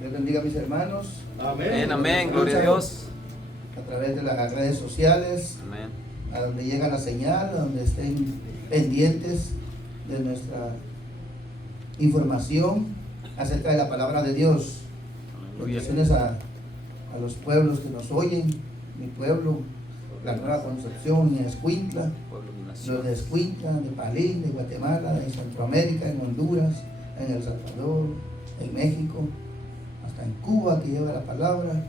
Dios bendiga a mis hermanos. Amén, amén, gloria a Dios. A través de las redes sociales, Amén. a donde llega la señal, a donde estén pendientes de nuestra información acerca de la palabra de Dios. Aleluya. Bendiciones a los pueblos que nos oyen, mi pueblo, la Nueva Concepción, y Escuintla, Pueblo de los nación. de Escuintla, de Palín, de Guatemala, de Centroamérica, en Honduras, en El Salvador, en México, hasta en Cuba, que lleva la palabra,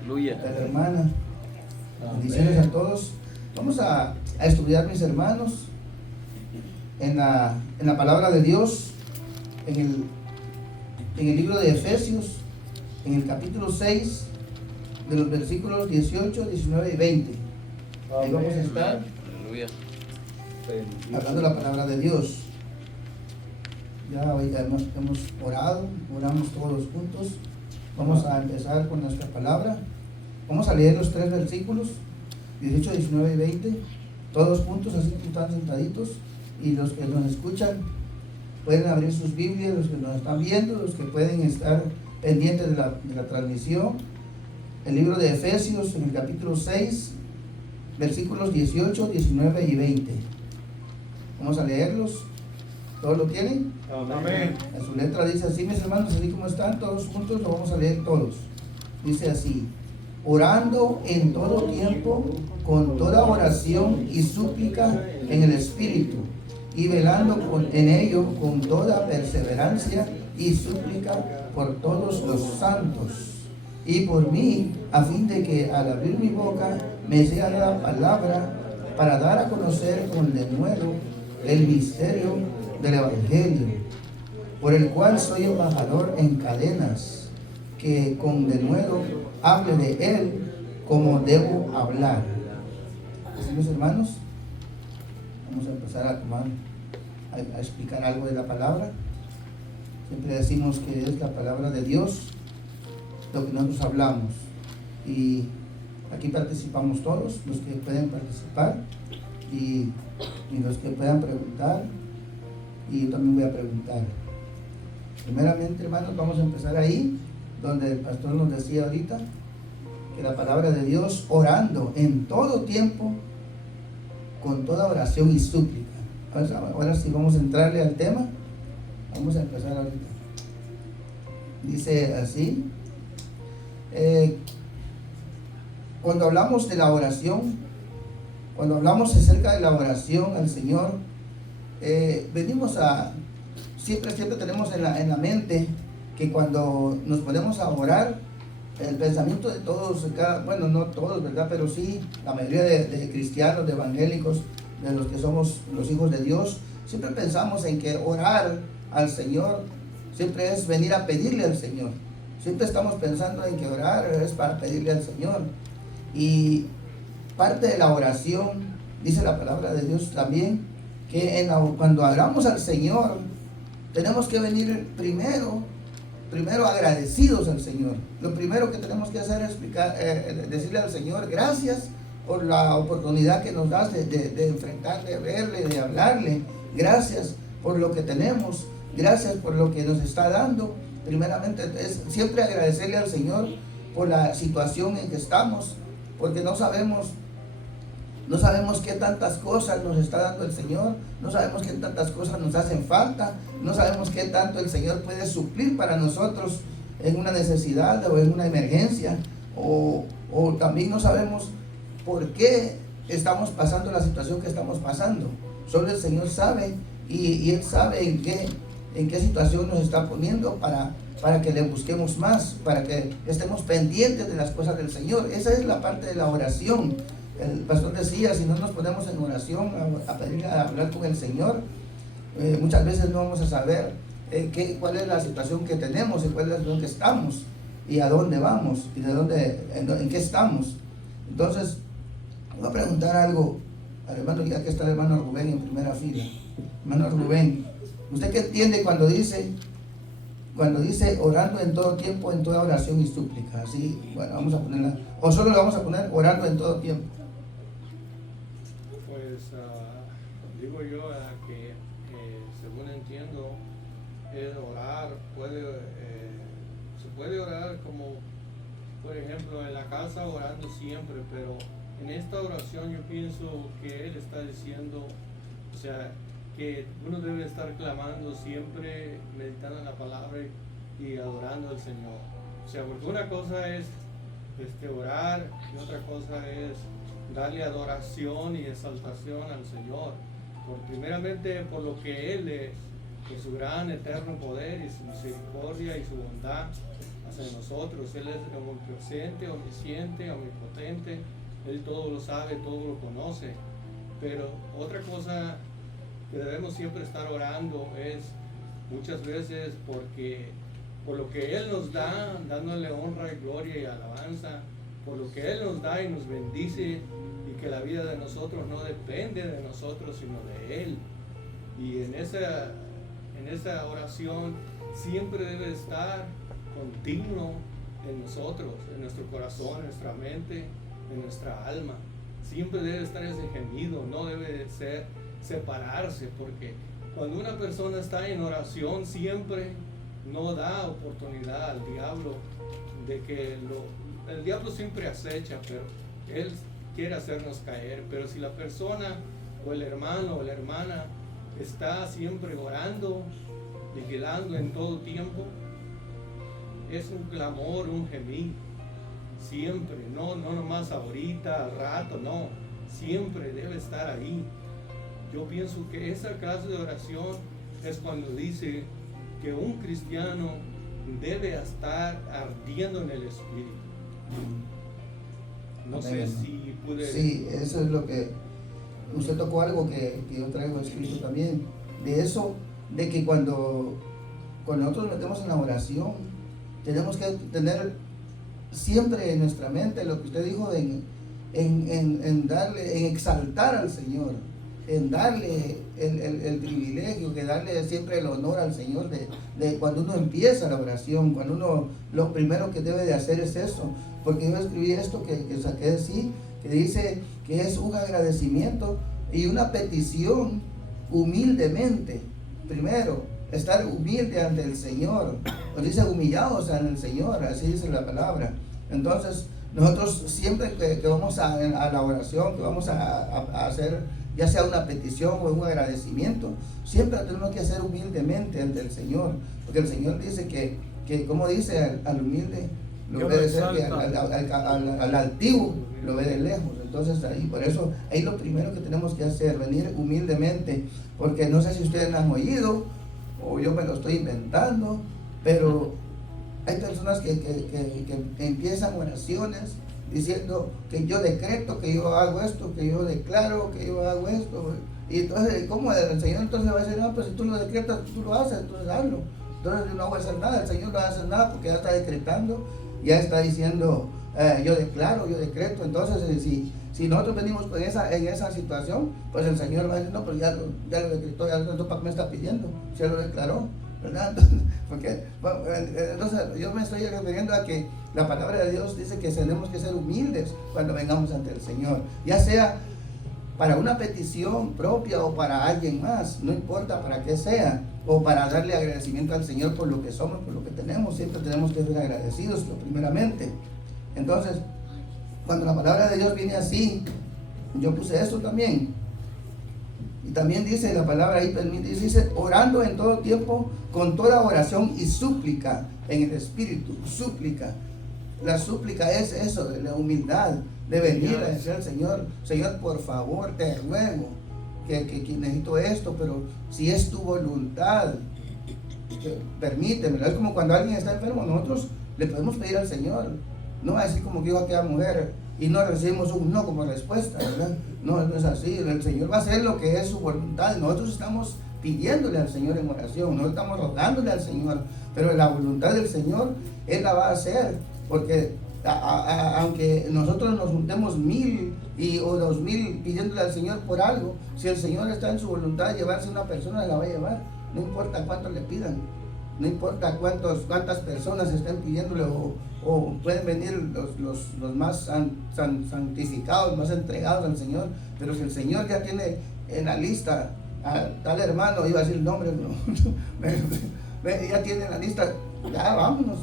Aleluya. de la hermana. Bendiciones a todos. Vamos a estudiar, mis hermanos, en la palabra de Dios, en el libro de Efesios, en el capítulo 6, de los versículos 18, 19 y 20. Ahí vamos a estar Aleluya. hablando la palabra de Dios. Ya hoy hemos orado, oramos todos juntos. Vamos a empezar con nuestra palabra. Vamos a leer los 3 versículos, 18, 19 y 20, todos juntos, así que están sentaditos. Y los que nos escuchan pueden abrir sus Biblias, los que nos están viendo, los que pueden estar pendientes de la transmisión. El libro de Efesios, en el capítulo 6, versículos 18, 19 y 20. Vamos a leerlos. ¿Todos lo tienen? Amén. En su letra dice así, mis hermanos, así como están todos juntos, lo vamos a leer todos. Dice así: orando en todo tiempo, con toda oración y súplica en el Espíritu, y velando en ello con toda perseverancia y súplica por todos los santos, y por mí, a fin de que al abrir mi boca me sea la palabra para dar a conocer con denuedo el misterio del Evangelio, por el cual soy embajador en cadenas, que con denuedo hable de él como debo hablar. Así, mis hermanos, vamos a empezar a explicar algo de la palabra. Siempre decimos que es la palabra de Dios lo que nosotros hablamos, y aquí participamos todos, los que pueden participar y los que puedan preguntar, y yo también voy a preguntar. Primeramente, hermanos, vamos a empezar ahí donde el pastor nos decía ahorita que la palabra de Dios, orando en todo tiempo con toda oración y súplica. Ahora sí vamos a entrarle al tema. Vamos a empezar ahorita. Dice así: cuando hablamos de la oración, cuando hablamos acerca de la oración al Señor, venimos a, siempre tenemos en la mente que cuando nos ponemos a orar, el pensamiento de todos, bueno, no todos, ¿verdad? Pero sí, la mayoría de cristianos, de evangélicos, de los que somos los hijos de Dios, siempre pensamos en que orar al Señor siempre es venir a pedirle al Señor. Siempre estamos pensando en que orar es para pedirle al Señor. Y parte de la oración, dice la palabra de Dios también, que cuando oramos al Señor, tenemos que venir primero agradecidos al Señor. Lo primero que tenemos que hacer es decirle al Señor gracias por la oportunidad que nos das de enfrentar, de verle, de hablarle. Gracias por lo que tenemos, gracias por lo que nos está dando. Primeramente es siempre agradecerle al Señor por la situación en que estamos, porque no sabemos qué tantas cosas nos está dando el Señor, no sabemos qué tantas cosas nos hacen falta, no sabemos qué tanto el Señor puede suplir para nosotros en una necesidad o en una emergencia, o también no sabemos por qué estamos pasando la situación que estamos pasando. Solo el Señor sabe, y Él sabe en qué situación nos está poniendo para que le busquemos más, para que estemos pendientes de las cosas del Señor. Esa es la parte de la oración. El pastor decía, si no nos ponemos en oración a hablar con el Señor, muchas veces no vamos a saber cuál es la situación que tenemos, y cuál es la situación que estamos, y a dónde vamos, y en qué estamos. Entonces, voy a preguntar algo al hermano, ya que está el hermano Rubén en primera fila. Hermano Rubén, ¿usted qué entiende cuando dice orando en todo tiempo, en toda oración y súplica? Así, bueno, vamos a ponerla, o solo le vamos a poner orando en todo tiempo. Pues digo yo que según entiendo, el orar se puede orar como, por ejemplo, en la casa orando siempre, pero en esta oración yo pienso que Él está diciendo, o sea, que uno debe estar clamando siempre, meditando en la palabra y adorando al Señor. O sea, porque una cosa es orar y otra cosa es darle adoración y exaltación al Señor. Primeramente por lo que Él es, por su gran eterno poder y su misericordia y su bondad hacia nosotros. Él es omnipresente, omnisciente, omnipotente. Él todo lo sabe, todo lo conoce. Pero otra cosa que debemos siempre estar orando es muchas veces por lo que Él nos da, dándole honra y gloria y alabanza, por lo que Él nos da y nos bendice, y que la vida de nosotros no depende de nosotros, sino de Él. Y en esa oración siempre debe estar continuo en nosotros, en nuestro corazón, en nuestra mente, en nuestra alma. Siempre debe estar ese gemido, no debe ser separarse, porque cuando una persona está en oración siempre no da oportunidad al diablo de que el diablo siempre acecha, pero él quiere hacernos caer. Pero si la persona o el hermano o la hermana está siempre orando, vigilando en todo tiempo, es un clamor, un gemir, siempre, no nomás ahorita, al rato, no, siempre debe estar ahí. Yo pienso que esa clase de oración es cuando dice que un cristiano debe estar ardiendo en el Espíritu. No sé si pude... Sí, eso es lo que... Usted tocó algo que yo traigo escrito también. De eso, de que cuando nosotros metemos en la oración, tenemos que tener siempre en nuestra mente lo que usted dijo en darle, en exaltar al Señor, en darle el privilegio, que darle siempre el honor al Señor de cuando uno empieza la oración, cuando uno, lo primero que debe de hacer es eso, porque yo escribí esto que saqué de sí, que dice que es un agradecimiento y una petición humildemente. Primero, estar humilde ante el Señor, pues dice humillados ante el Señor, así dice la palabra. Entonces, nosotros siempre que vamos a la oración, que vamos a hacer, ya sea una petición o un agradecimiento, siempre tenemos que hacer humildemente ante el Señor, porque el Señor dice que como dice al humilde, lo ve de cerca, al altivo lo ve de lejos. Entonces ahí, por eso, ahí lo primero que tenemos que hacer, venir humildemente, porque no sé si ustedes han oído, o yo me lo estoy inventando, pero hay personas que empiezan oraciones diciendo que yo decreto, que yo hago esto, que yo declaro, que yo hago esto. Y entonces, ¿cómo el Señor entonces va a decir, no, pues si tú lo decretas, tú lo haces, entonces hazlo? Entonces yo no voy a hacer nada, el Señor no va a hacer nada porque ya está decretando, ya está diciendo, yo declaro, yo decreto. Entonces, si nosotros venimos en esa situación, pues el Señor va a decir, no, pero ya lo decretó, ya lo, ¿para qué me está pidiendo? Si Él lo declaró, ¿verdad? Entonces yo me estoy refiriendo a que la palabra de Dios dice que tenemos que ser humildes cuando vengamos ante el Señor, ya sea para una petición propia o para alguien más, no importa para qué sea, o para darle agradecimiento al Señor por lo que somos, por lo que tenemos. Siempre tenemos que ser agradecidos primeramente. Entonces, cuando la palabra de Dios viene así, yo puse esto también. Y también dice la palabra ahí, dice, orando en todo tiempo, con toda oración y súplica en el Espíritu. Súplica. La súplica es eso, de la humildad, de venir a decir al Señor, Señor, por favor, te ruego que necesito esto, pero si es tu voluntad, permíteme. Es como cuando alguien está enfermo, nosotros le podemos pedir al Señor. No así como que dijo aquella mujer y no recibimos un no como respuesta, ¿verdad? No es así. El Señor va a hacer lo que es su voluntad. Nosotros estamos pidiéndole al Señor en oración, no estamos rogándole al Señor, pero la voluntad del Señor Él la va a hacer, porque aunque nosotros nos juntemos 1000 o 2000 pidiéndole al Señor por algo, si el Señor está en su voluntad de llevarse a una persona, la va a llevar, no importa cuánto le pidan, no importa cuántas personas estén pidiéndole, o pueden venir los más santificados, más entregados al Señor, pero si el Señor ya tiene en la lista a tal hermano, iba a decir el nombre, no, ya tiene en la lista, ya vámonos.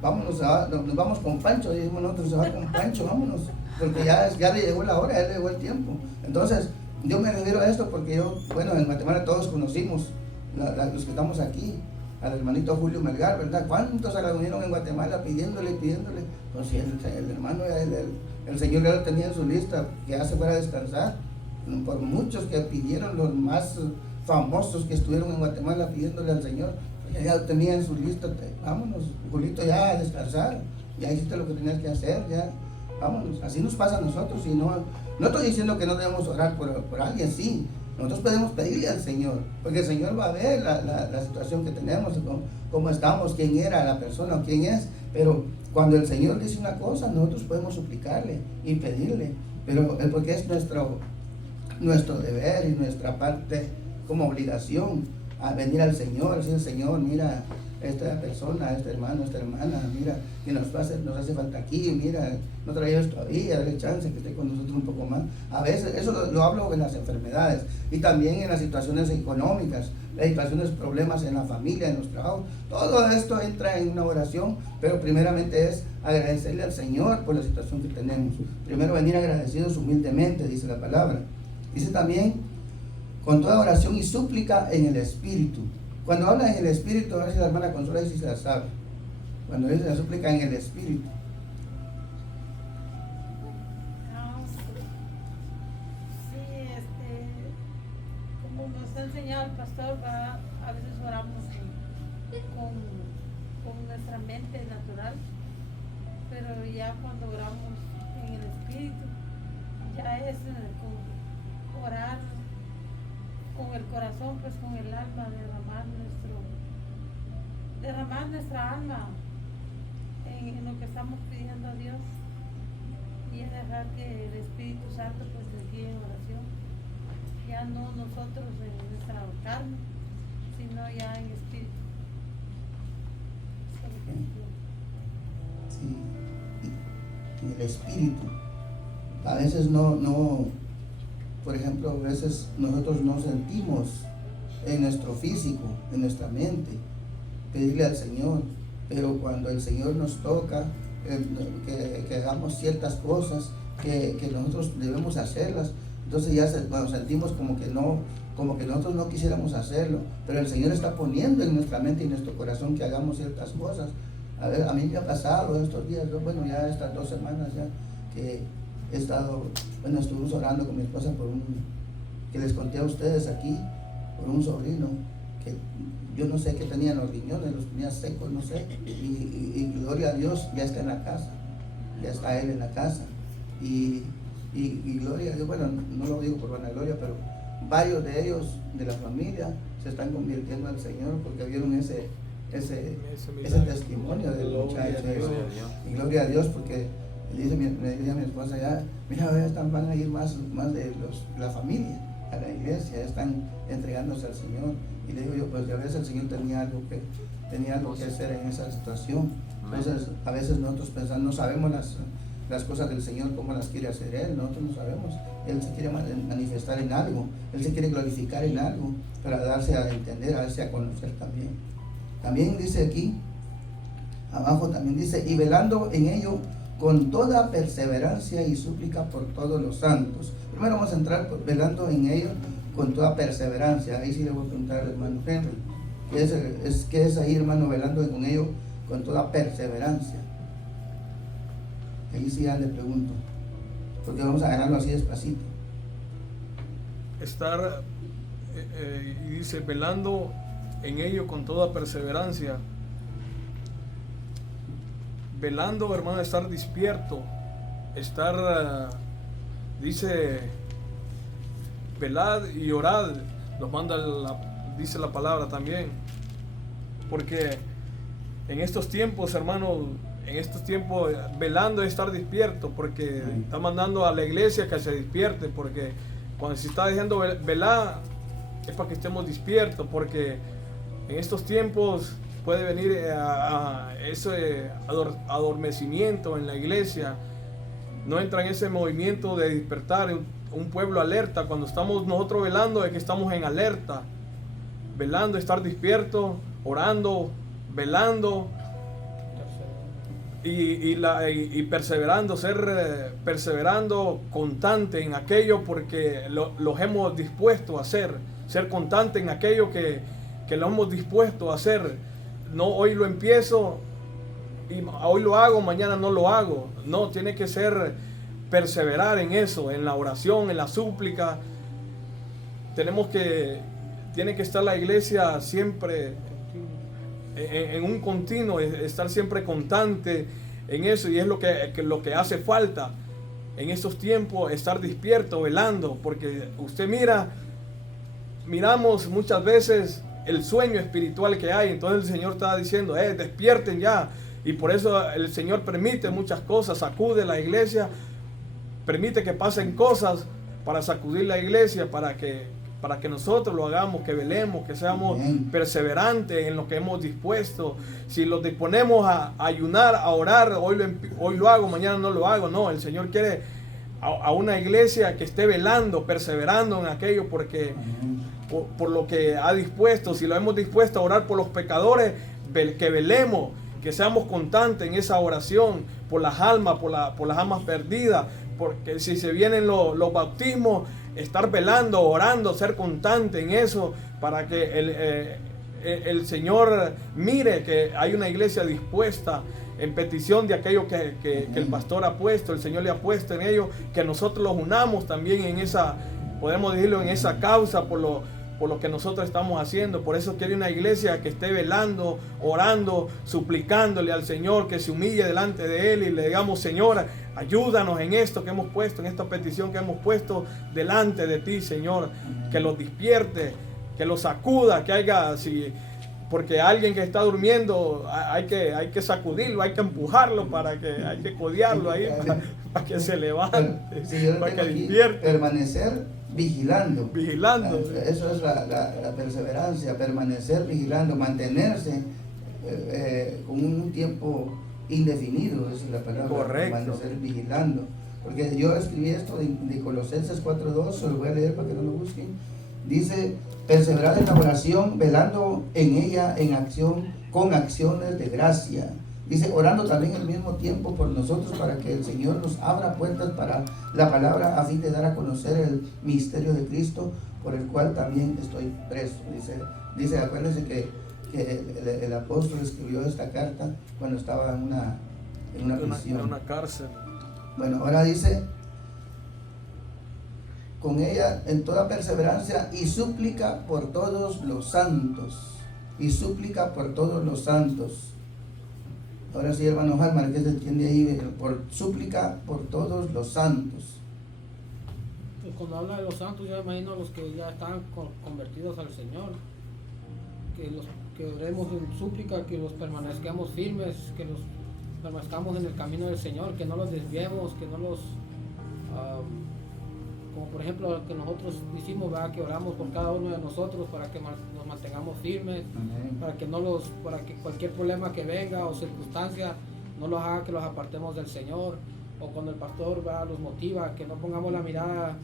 vámonos, nos vamos con Pancho, dijimos nosotros, se va con Pancho, vámonos, porque ya le llegó la hora, ya le llegó el tiempo. Entonces, yo me refiero a esto porque yo, bueno, en Guatemala todos conocimos, los que estamos aquí, al hermanito Julio Melgar, ¿verdad? ¿Cuántos se reunieron en Guatemala pidiéndole? Pues si el hermano, el Señor ya lo tenía en su lista, que ya se fuera a descansar, por muchos que pidieron, los más famosos que estuvieron en Guatemala pidiéndole al Señor, ya lo tenía en su lista, vámonos, Julito, ya a descansar, ya hiciste lo que tenías que hacer, ya, vámonos. Así nos pasa a nosotros, y no estoy diciendo que no debemos orar por alguien, sí, nosotros podemos pedirle al Señor, porque el Señor va a ver la situación que tenemos, cómo estamos, quién era la persona o quién es, pero cuando el Señor dice una cosa, nosotros podemos suplicarle y pedirle, pero porque es nuestro deber y nuestra parte como obligación a venir al Señor, decir, Señor, mira, esta persona, este hermano, esta hermana, mira, que nos hace falta aquí, mira, no traías todavía, dale chance que esté con nosotros un poco más. A veces, eso lo hablo en las enfermedades y también en las situaciones económicas, las situaciones, problemas en la familia, en los trabajos. Todo esto entra en una oración, pero primeramente es agradecerle al Señor por la situación que tenemos. Primero venir agradecidos humildemente, dice la palabra. Dice también, con toda oración y súplica en el Espíritu. Cuando habla en el Espíritu, a ver si la hermana Consuela si se la sabe. Cuando dice la súplica en el Espíritu. Sí, como nos ha enseñado el pastor, a veces oramos con nuestra mente natural, pero ya cuando oramos en el Espíritu, ya es orar con el corazón, pues con el alma, derramar nuestra alma en lo que estamos pidiendo a Dios, y es dejar que el Espíritu Santo pues nos guíe en oración, ya no nosotros en nuestra carne, sino ya en espíritu. Sí, en el Espíritu. A veces por ejemplo, a veces nosotros no sentimos en nuestro físico, en nuestra mente, pedirle al Señor, pero cuando el Señor nos toca, que hagamos ciertas cosas que nosotros debemos hacerlas, entonces ya cuando sentimos como que nosotros no quisiéramos hacerlo, pero el Señor está poniendo en nuestra mente y en nuestro corazón que hagamos ciertas cosas. A mí me ha pasado estos días, bueno, ya estas 2 semanas ya, que estuvimos orando con mi esposa que les conté a ustedes aquí, por un sobrino, que yo no sé qué tenía en los riñones, los tenía secos, no sé, y gloria a Dios, ya está en la casa, ya está él en la casa, y gloria a Dios, bueno, no lo digo por vanagloria, pero varios de ellos, de la familia, se están convirtiendo al Señor porque vieron ese testimonio del muchacho, y gloria a Dios, porque me dice a mi esposa, ya, mira, van a ir más de la familia a la iglesia, están entregándose al Señor. Y le digo yo, pues a veces el Señor tenía algo que hacer en esa situación. Entonces, a veces nosotros pensamos, no sabemos las cosas del Señor, cómo las quiere hacer Él, nosotros no sabemos. Él se quiere manifestar en algo, Él se quiere glorificar en algo, para darse a entender, a darse a conocer también. También dice aquí, abajo también dice, y velando en ello con toda perseverancia y súplica por todos los santos. Primero vamos a entrar velando en ello con toda perseverancia. Ahí sí le voy a preguntar al hermano Henry, ¿qué es ahí, hermano, velando con ello con toda perseverancia? Ahí sí ya le pregunto, porque vamos a agarrarlo así despacito. Estar, y dice, velando en ello con toda perseverancia. Velando, hermano, estar despierto, dice, velad y orad, nos manda dice la palabra también, porque en estos tiempos, hermano, velando es estar despierto, porque está mandando a la iglesia que se despierte, porque cuando se está dejando velar es para que estemos despiertos, porque en estos tiempos puede venir a ese adormecimiento en la iglesia, no entra en ese movimiento de despertar un pueblo alerta. Cuando estamos nosotros velando es que estamos en alerta, velando, estar despierto, orando, velando, y perseverando, perseverando constante en aquello porque los hemos dispuesto a hacer, ser constante en aquello que lo hemos dispuesto a hacer. No, hoy lo empiezo y hoy lo hago, mañana no lo hago. No, tiene que ser perseverar en eso, en la oración, en la súplica. Tiene que estar la iglesia siempre en un continuo, estar siempre constante en eso, y es lo que hace falta en estos tiempos, estar despierto, velando, porque usted miramos muchas veces el sueño espiritual que hay. Entonces el Señor está diciendo, despierten ya, y por eso el Señor permite muchas cosas, sacude la iglesia, permite que pasen cosas para sacudir la iglesia, para que nosotros lo hagamos, que velemos, que seamos perseverantes en lo que hemos dispuesto. Si los disponemos a ayunar, a orar, hoy lo hago, mañana no lo hago. No, el Señor quiere a una iglesia que esté velando, perseverando en aquello, porque por lo que ha dispuesto. Si lo hemos dispuesto a orar por los pecadores, que velemos, que seamos constantes en esa oración por las almas, por las almas perdidas. Porque si se vienen los bautismos, estar velando, orando, ser constante en eso, para que el Señor mire que hay una iglesia dispuesta en petición de aquello que el pastor ha puesto, el Señor le ha puesto en ello, que nosotros los unamos también en esa, podemos decirlo, en esa causa por lo que nosotros estamos haciendo. Por eso quiere una iglesia que esté velando, orando, suplicándole al Señor, que se humille delante de Él y le digamos, Señor, ayúdanos en esto que hemos puesto, en esta petición que hemos puesto delante de ti, Señor. Que los despierte, que los sacuda, que haya, porque alguien que está durmiendo hay que sacudirlo, hay que empujarlo, hay que codearlo ahí para que se levante, para que despierte. Permanecer vigilando. Eso es la perseverancia, permanecer vigilando, mantenerse con un tiempo indefinido, esa es la palabra. Correcto. Permanecer vigilando. Porque yo escribí esto de Colosenses 4:2, se lo voy a leer para que no lo busquen. Dice, perseverar en la oración, velando en ella en acción, con acciones de gracia. Dice, orando también al mismo tiempo por nosotros, para que el Señor nos abra puertas para la palabra, a fin de dar a conocer el misterio de Cristo, por el cual también estoy preso. Dice, acuérdense que el apóstol escribió esta carta cuando estaba en una prisión. En una cárcel. Bueno, ahora dice, con ella en toda perseverancia y súplica por todos los santos. Y súplica por todos los santos. Ahora sí, hermano Halmar, que se entiende ahí, por súplica por todos los santos. Pues cuando habla de los santos, yo imagino a los que ya están convertidos al Señor, que oremos en súplica, que los permanezcamos firmes, que los permanezcamos en el camino del Señor, que no los desviemos, que no los, como por ejemplo lo que nosotros hicimos, ¿verdad? Que oramos por cada uno de nosotros para que nos mantengamos firmes, para que cualquier problema que venga o circunstancia no los haga que los apartemos del Señor, o cuando el pastor, ¿verdad?, los motiva, que no pongamos la mirada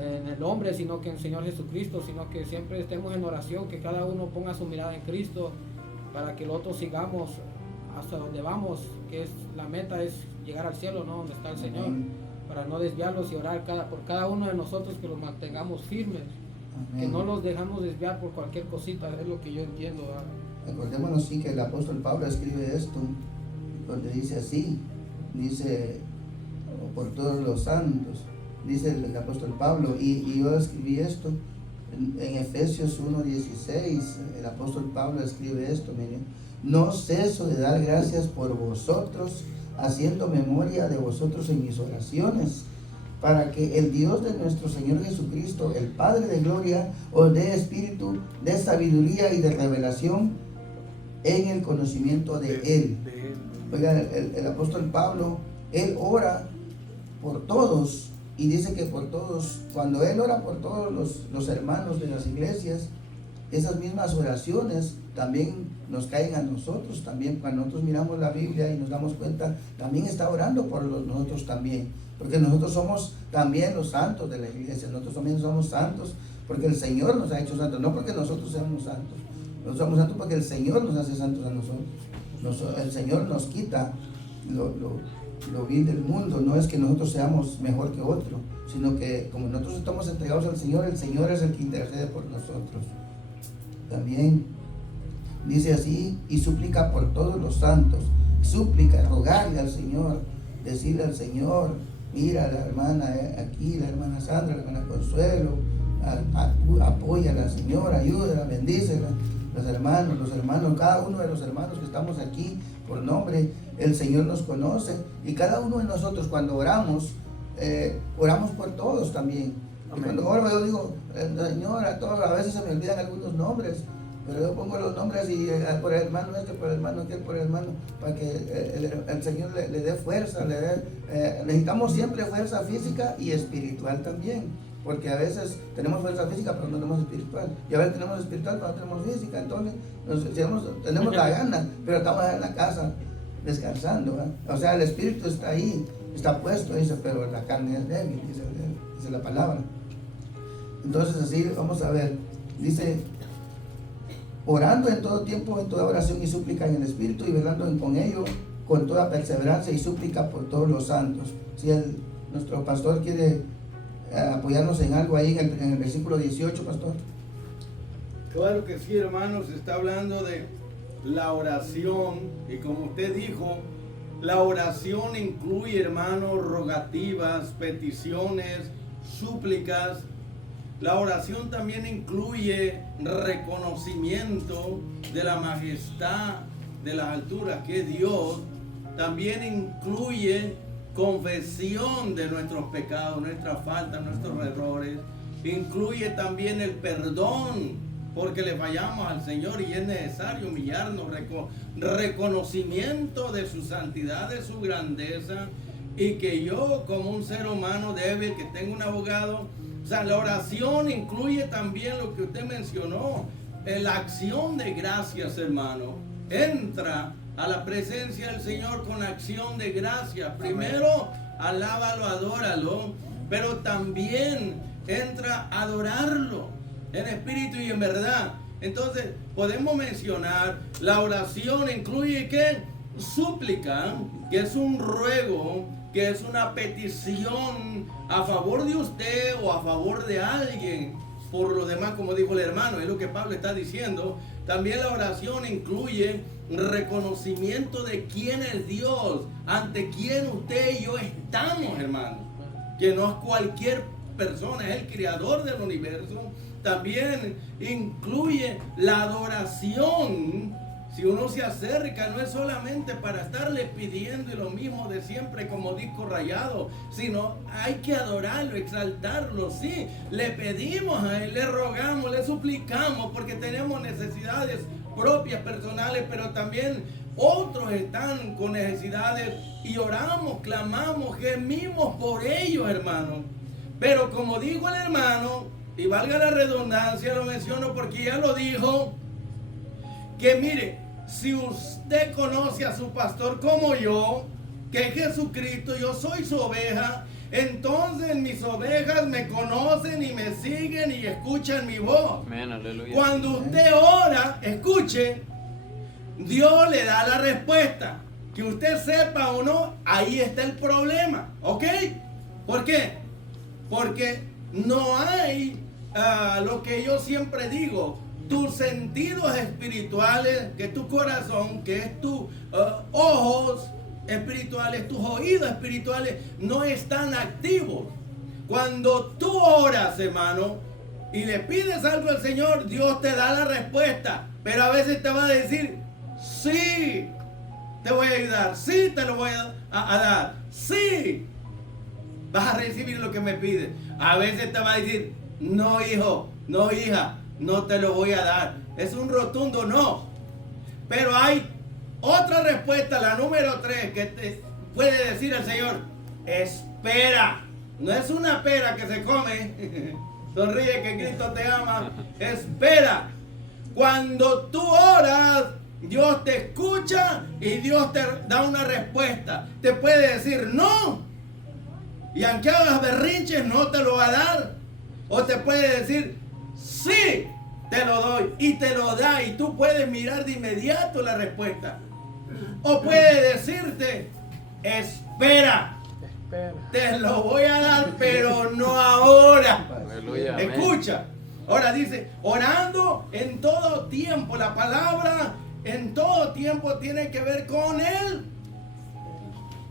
en el hombre, sino que en el Señor Jesucristo, sino que siempre estemos en oración, que cada uno ponga su mirada en Cristo, para que nosotros sigamos hasta donde vamos, que la meta es llegar al cielo, ¿no?, donde está el Señor, para no desviarlos y orar por cada uno de nosotros, que los mantengamos firmes, que no los dejamos desviar por cualquier cosita, es lo que yo entiendo, ¿verdad? Acordémonos sí que el apóstol Pablo escribe esto, donde dice así, dice por todos los santos, dice el apóstol Pablo, y yo escribí esto en Efesios 1:16, el apóstol Pablo escribe esto, miren, no ceso de dar gracias por vosotros, haciendo memoria de vosotros en mis oraciones, para que el Dios de nuestro Señor Jesucristo, el Padre de gloria, os dé espíritu de sabiduría y de revelación en el conocimiento de Él. Oigan, el apóstol Pablo, él ora por todos, y dice que por todos, cuando él ora por todos los hermanos de las iglesias, esas mismas oraciones también nos caen a nosotros. También cuando nosotros miramos la Biblia y nos damos cuenta, también está orando por nosotros también, porque nosotros somos también los santos de la iglesia. Nosotros también somos santos porque el Señor nos ha hecho santos, no porque nosotros seamos santos. Nosotros somos santos porque el Señor nos hace santos a nosotros. El Señor nos quita lo vil del mundo. No es que nosotros seamos mejor que otro, sino que como nosotros estamos entregados al Señor, el Señor es el que intercede por nosotros. También dice así: y súplica por todos los santos. Súplica, rogarle al Señor, decirle al Señor: mira, la hermana aquí, la hermana Sandra, la hermana Consuelo, apoya a la señora, ayúdala, bendícela. Los hermanos, cada uno de los hermanos que estamos aquí por nombre, el Señor nos conoce, y cada uno de nosotros cuando oramos, oramos por todos también. Y cuando oro yo digo: Señora, a veces se me olvidan algunos nombres, pero yo pongo los nombres y por el hermano este, por el hermano aquel, por el hermano, para que el Señor le dé fuerza, necesitamos siempre fuerza física y espiritual también, porque a veces tenemos fuerza física pero no tenemos espiritual, y a veces tenemos espiritual pero no tenemos física. Entonces tenemos la gana, pero estamos en la casa descansando, ¿verdad? O sea, el espíritu está ahí, está puesto, dice, pero la carne es débil, dice la palabra. Entonces así vamos a ver, dice: orando en todo tiempo, en toda oración y súplica en el Espíritu, y velando con ello, con toda perseverancia y súplica por todos los santos. Si nuestro pastor quiere apoyarnos en algo ahí en el versículo 18, pastor. Claro que sí, hermanos, está hablando de la oración, y como usted dijo, la oración incluye, hermanos, rogativas, peticiones, súplicas. La oración también incluye reconocimiento de la majestad de las alturas que es Dios. También incluye confesión de nuestros pecados, nuestras faltas, nuestros errores. Incluye también el perdón porque le fallamos al Señor y es necesario humillarnos. Reconocimiento de su santidad, de su grandeza, y que yo como un ser humano débil que tengo un abogado. O sea, la oración incluye también lo que usted mencionó, la acción de gracias, hermano. Entra a la presencia del Señor con acción de gracias. Primero, alábalo, adóralo, pero también entra a adorarlo en espíritu y en verdad. Entonces, podemos mencionar, la oración incluye ¿qué? Súplica, que es un ruego, que es una petición a favor de usted o a favor de alguien. Por lo demás, como dijo el hermano, es lo que Pablo está diciendo. También la oración incluye reconocimiento de quién es Dios, ante quién usted y yo estamos, hermano. Que no es cualquier persona, es el creador del universo. También incluye la adoración. Si uno se acerca, no es solamente para estarle pidiendo y lo mismo de siempre como disco rayado, sino hay que adorarlo, exaltarlo, sí. Le pedimos a Él, le rogamos, le suplicamos, porque tenemos necesidades propias, personales, pero también otros están con necesidades y oramos, clamamos, gemimos por ellos, hermano. Pero como dijo el hermano, y valga la redundancia, lo menciono porque ya lo dijo, que mire, si usted conoce a su pastor como yo, que es Jesucristo, yo soy su oveja, entonces mis ovejas me conocen y me siguen y escuchan mi voz. Amén, aleluya. Cuando usted ora, escuche, Dios le da la respuesta. Que usted sepa o no, ahí está el problema, ¿ok? ¿Por qué? Porque no hay lo que yo siempre digo, tus sentidos espirituales, que es tu corazón, que es tus ojos espirituales, tus oídos espirituales, no están activos. Cuando tú oras, hermano, y le pides algo al Señor, Dios te da la respuesta, pero a veces te va a decir, sí, te voy a ayudar, sí, te lo voy a dar, sí, vas a recibir lo que me pides. A veces te va a decir, no, hijo, no, hija, no te lo voy a dar. Es un rotundo no. Pero hay otra respuesta, la número 3, que te puede decir el Señor, espera. No es una pera que se come. Sonríe que Cristo te ama. Espera. Cuando tú oras, Dios te escucha y Dios te da una respuesta. Te puede decir no. Y aunque hagas berrinches, no te lo va a dar. O te puede decir sí, te lo doy, y te lo da, y tú puedes mirar de inmediato la respuesta. O puede decirte, espera. Espera. Te lo voy a dar, pero no ahora. Aleluya. Amén. Escucha. Ahora dice, orando en todo tiempo. La palabra en todo tiempo tiene que ver con él.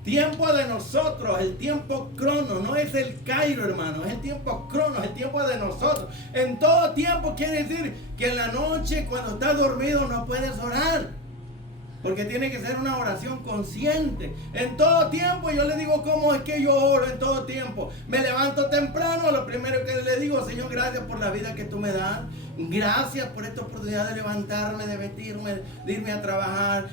Tiempo de nosotros, el tiempo crono, no es el Cairo, hermano, es el tiempo crono, es el tiempo de nosotros. En todo tiempo quiere decir que en la noche cuando estás dormido no puedes orar, porque tiene que ser una oración consciente. En todo tiempo, yo le digo cómo es que yo oro en todo tiempo. Me levanto temprano, lo primero que le digo, Señor, gracias por la vida que tú me das. Gracias por esta oportunidad de levantarme, de vestirme, de irme a trabajar.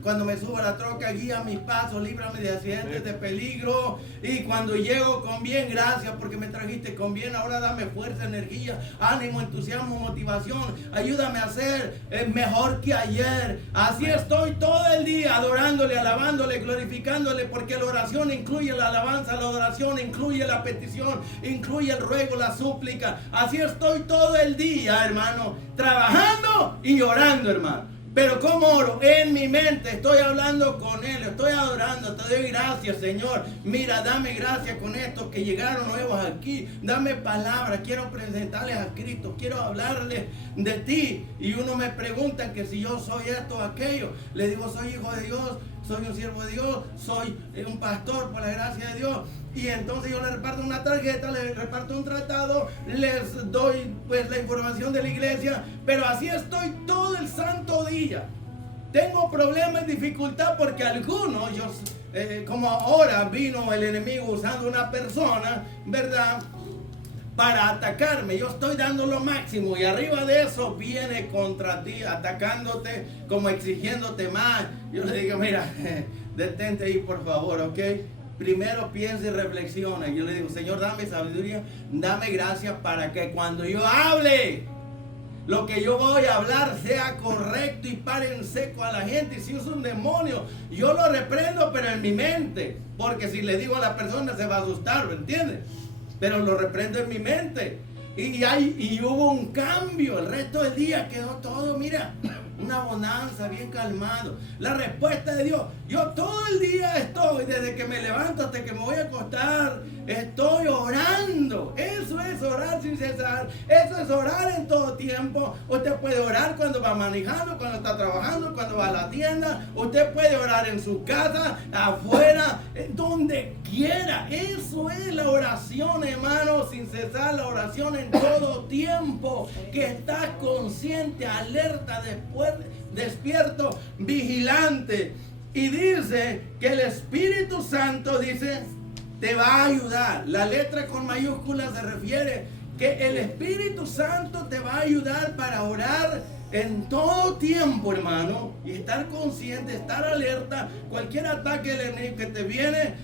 Cuando me subo a la troca, guía mis pasos, líbrame de accidentes, de peligro. Y cuando llego con bien, gracias porque me trajiste con bien. Ahora dame fuerza, energía, ánimo, entusiasmo, motivación. Ayúdame a ser mejor que ayer. Así estoy todo el día adorándole, alabándole, glorificándole, porque la oración incluye la alabanza, la oración incluye la petición, incluye el ruego, la súplica. Así estoy todo el día, hermano, trabajando y orando, hermano. Pero ¿cómo oro? En mi mente estoy hablando con Él, estoy adorando, te doy gracias, Señor. Mira, dame gracias con estos que llegaron nuevos aquí. Dame palabras, quiero presentarles a Cristo, quiero hablarles de ti. Y uno me pregunta que si yo soy esto o aquello. Le digo, soy hijo de Dios, soy un siervo de Dios, soy un pastor por la gracia de Dios. Y entonces yo le reparto una tarjeta, le reparto un tratado, les doy pues la información de la iglesia, pero así estoy todo el santo día. Tengo problemas, dificultad, porque algunos, como ahora vino el enemigo usando una persona, ¿verdad?, para atacarme. Yo estoy dando lo máximo y arriba de eso viene contra ti, atacándote, como exigiéndote más. Yo le digo, mira, detente ahí por favor, ¿ok? Primero piensa y reflexiona. Yo le digo, Señor, dame sabiduría, dame gracia para que cuando yo hable, lo que yo voy a hablar sea correcto y pare en seco a la gente. Y si es un demonio, yo lo reprendo, pero en mi mente. Porque si le digo a la persona se va a asustar, ¿me entiendes? Pero lo reprendo en mi mente. Y hubo un cambio. El resto del día quedó todo, mira, una bonanza, bien calmado. La respuesta de Dios. Yo todo el día estoy, desde que me levanto hasta que me voy a acostar, estoy orando. Eso es orar sin cesar. Eso es orar en todo tiempo. Usted puede orar cuando va manejando, cuando está trabajando, cuando va a la tienda. Usted puede orar en su casa, afuera, donde quiera. Eso es la oración, hermano, sin cesar. La oración en todo tiempo. Que estás consciente, alerta, después despierto, vigilante. Y dice que el Espíritu Santo, dice, te va a ayudar. La letra con mayúsculas se refiere que el Espíritu Santo te va a ayudar para orar en todo tiempo, hermano, y estar consciente, estar alerta. Cualquier ataque del enemigo que te viene,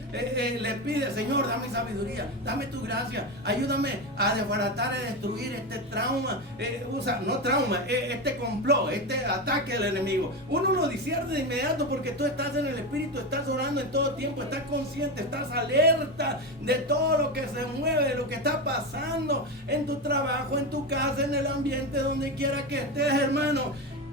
le pide, Señor, dame sabiduría, dame tu gracia, ayúdame a desbaratar y destruir este trauma, este complot, este ataque del enemigo. Uno lo discierne de inmediato porque tú estás en el Espíritu, estás orando en todo tiempo, estás consciente, estás alerta de todo lo que se mueve, de lo que está pasando en tu trabajo, en tu casa, en el ambiente, donde quiera que estés, hermano.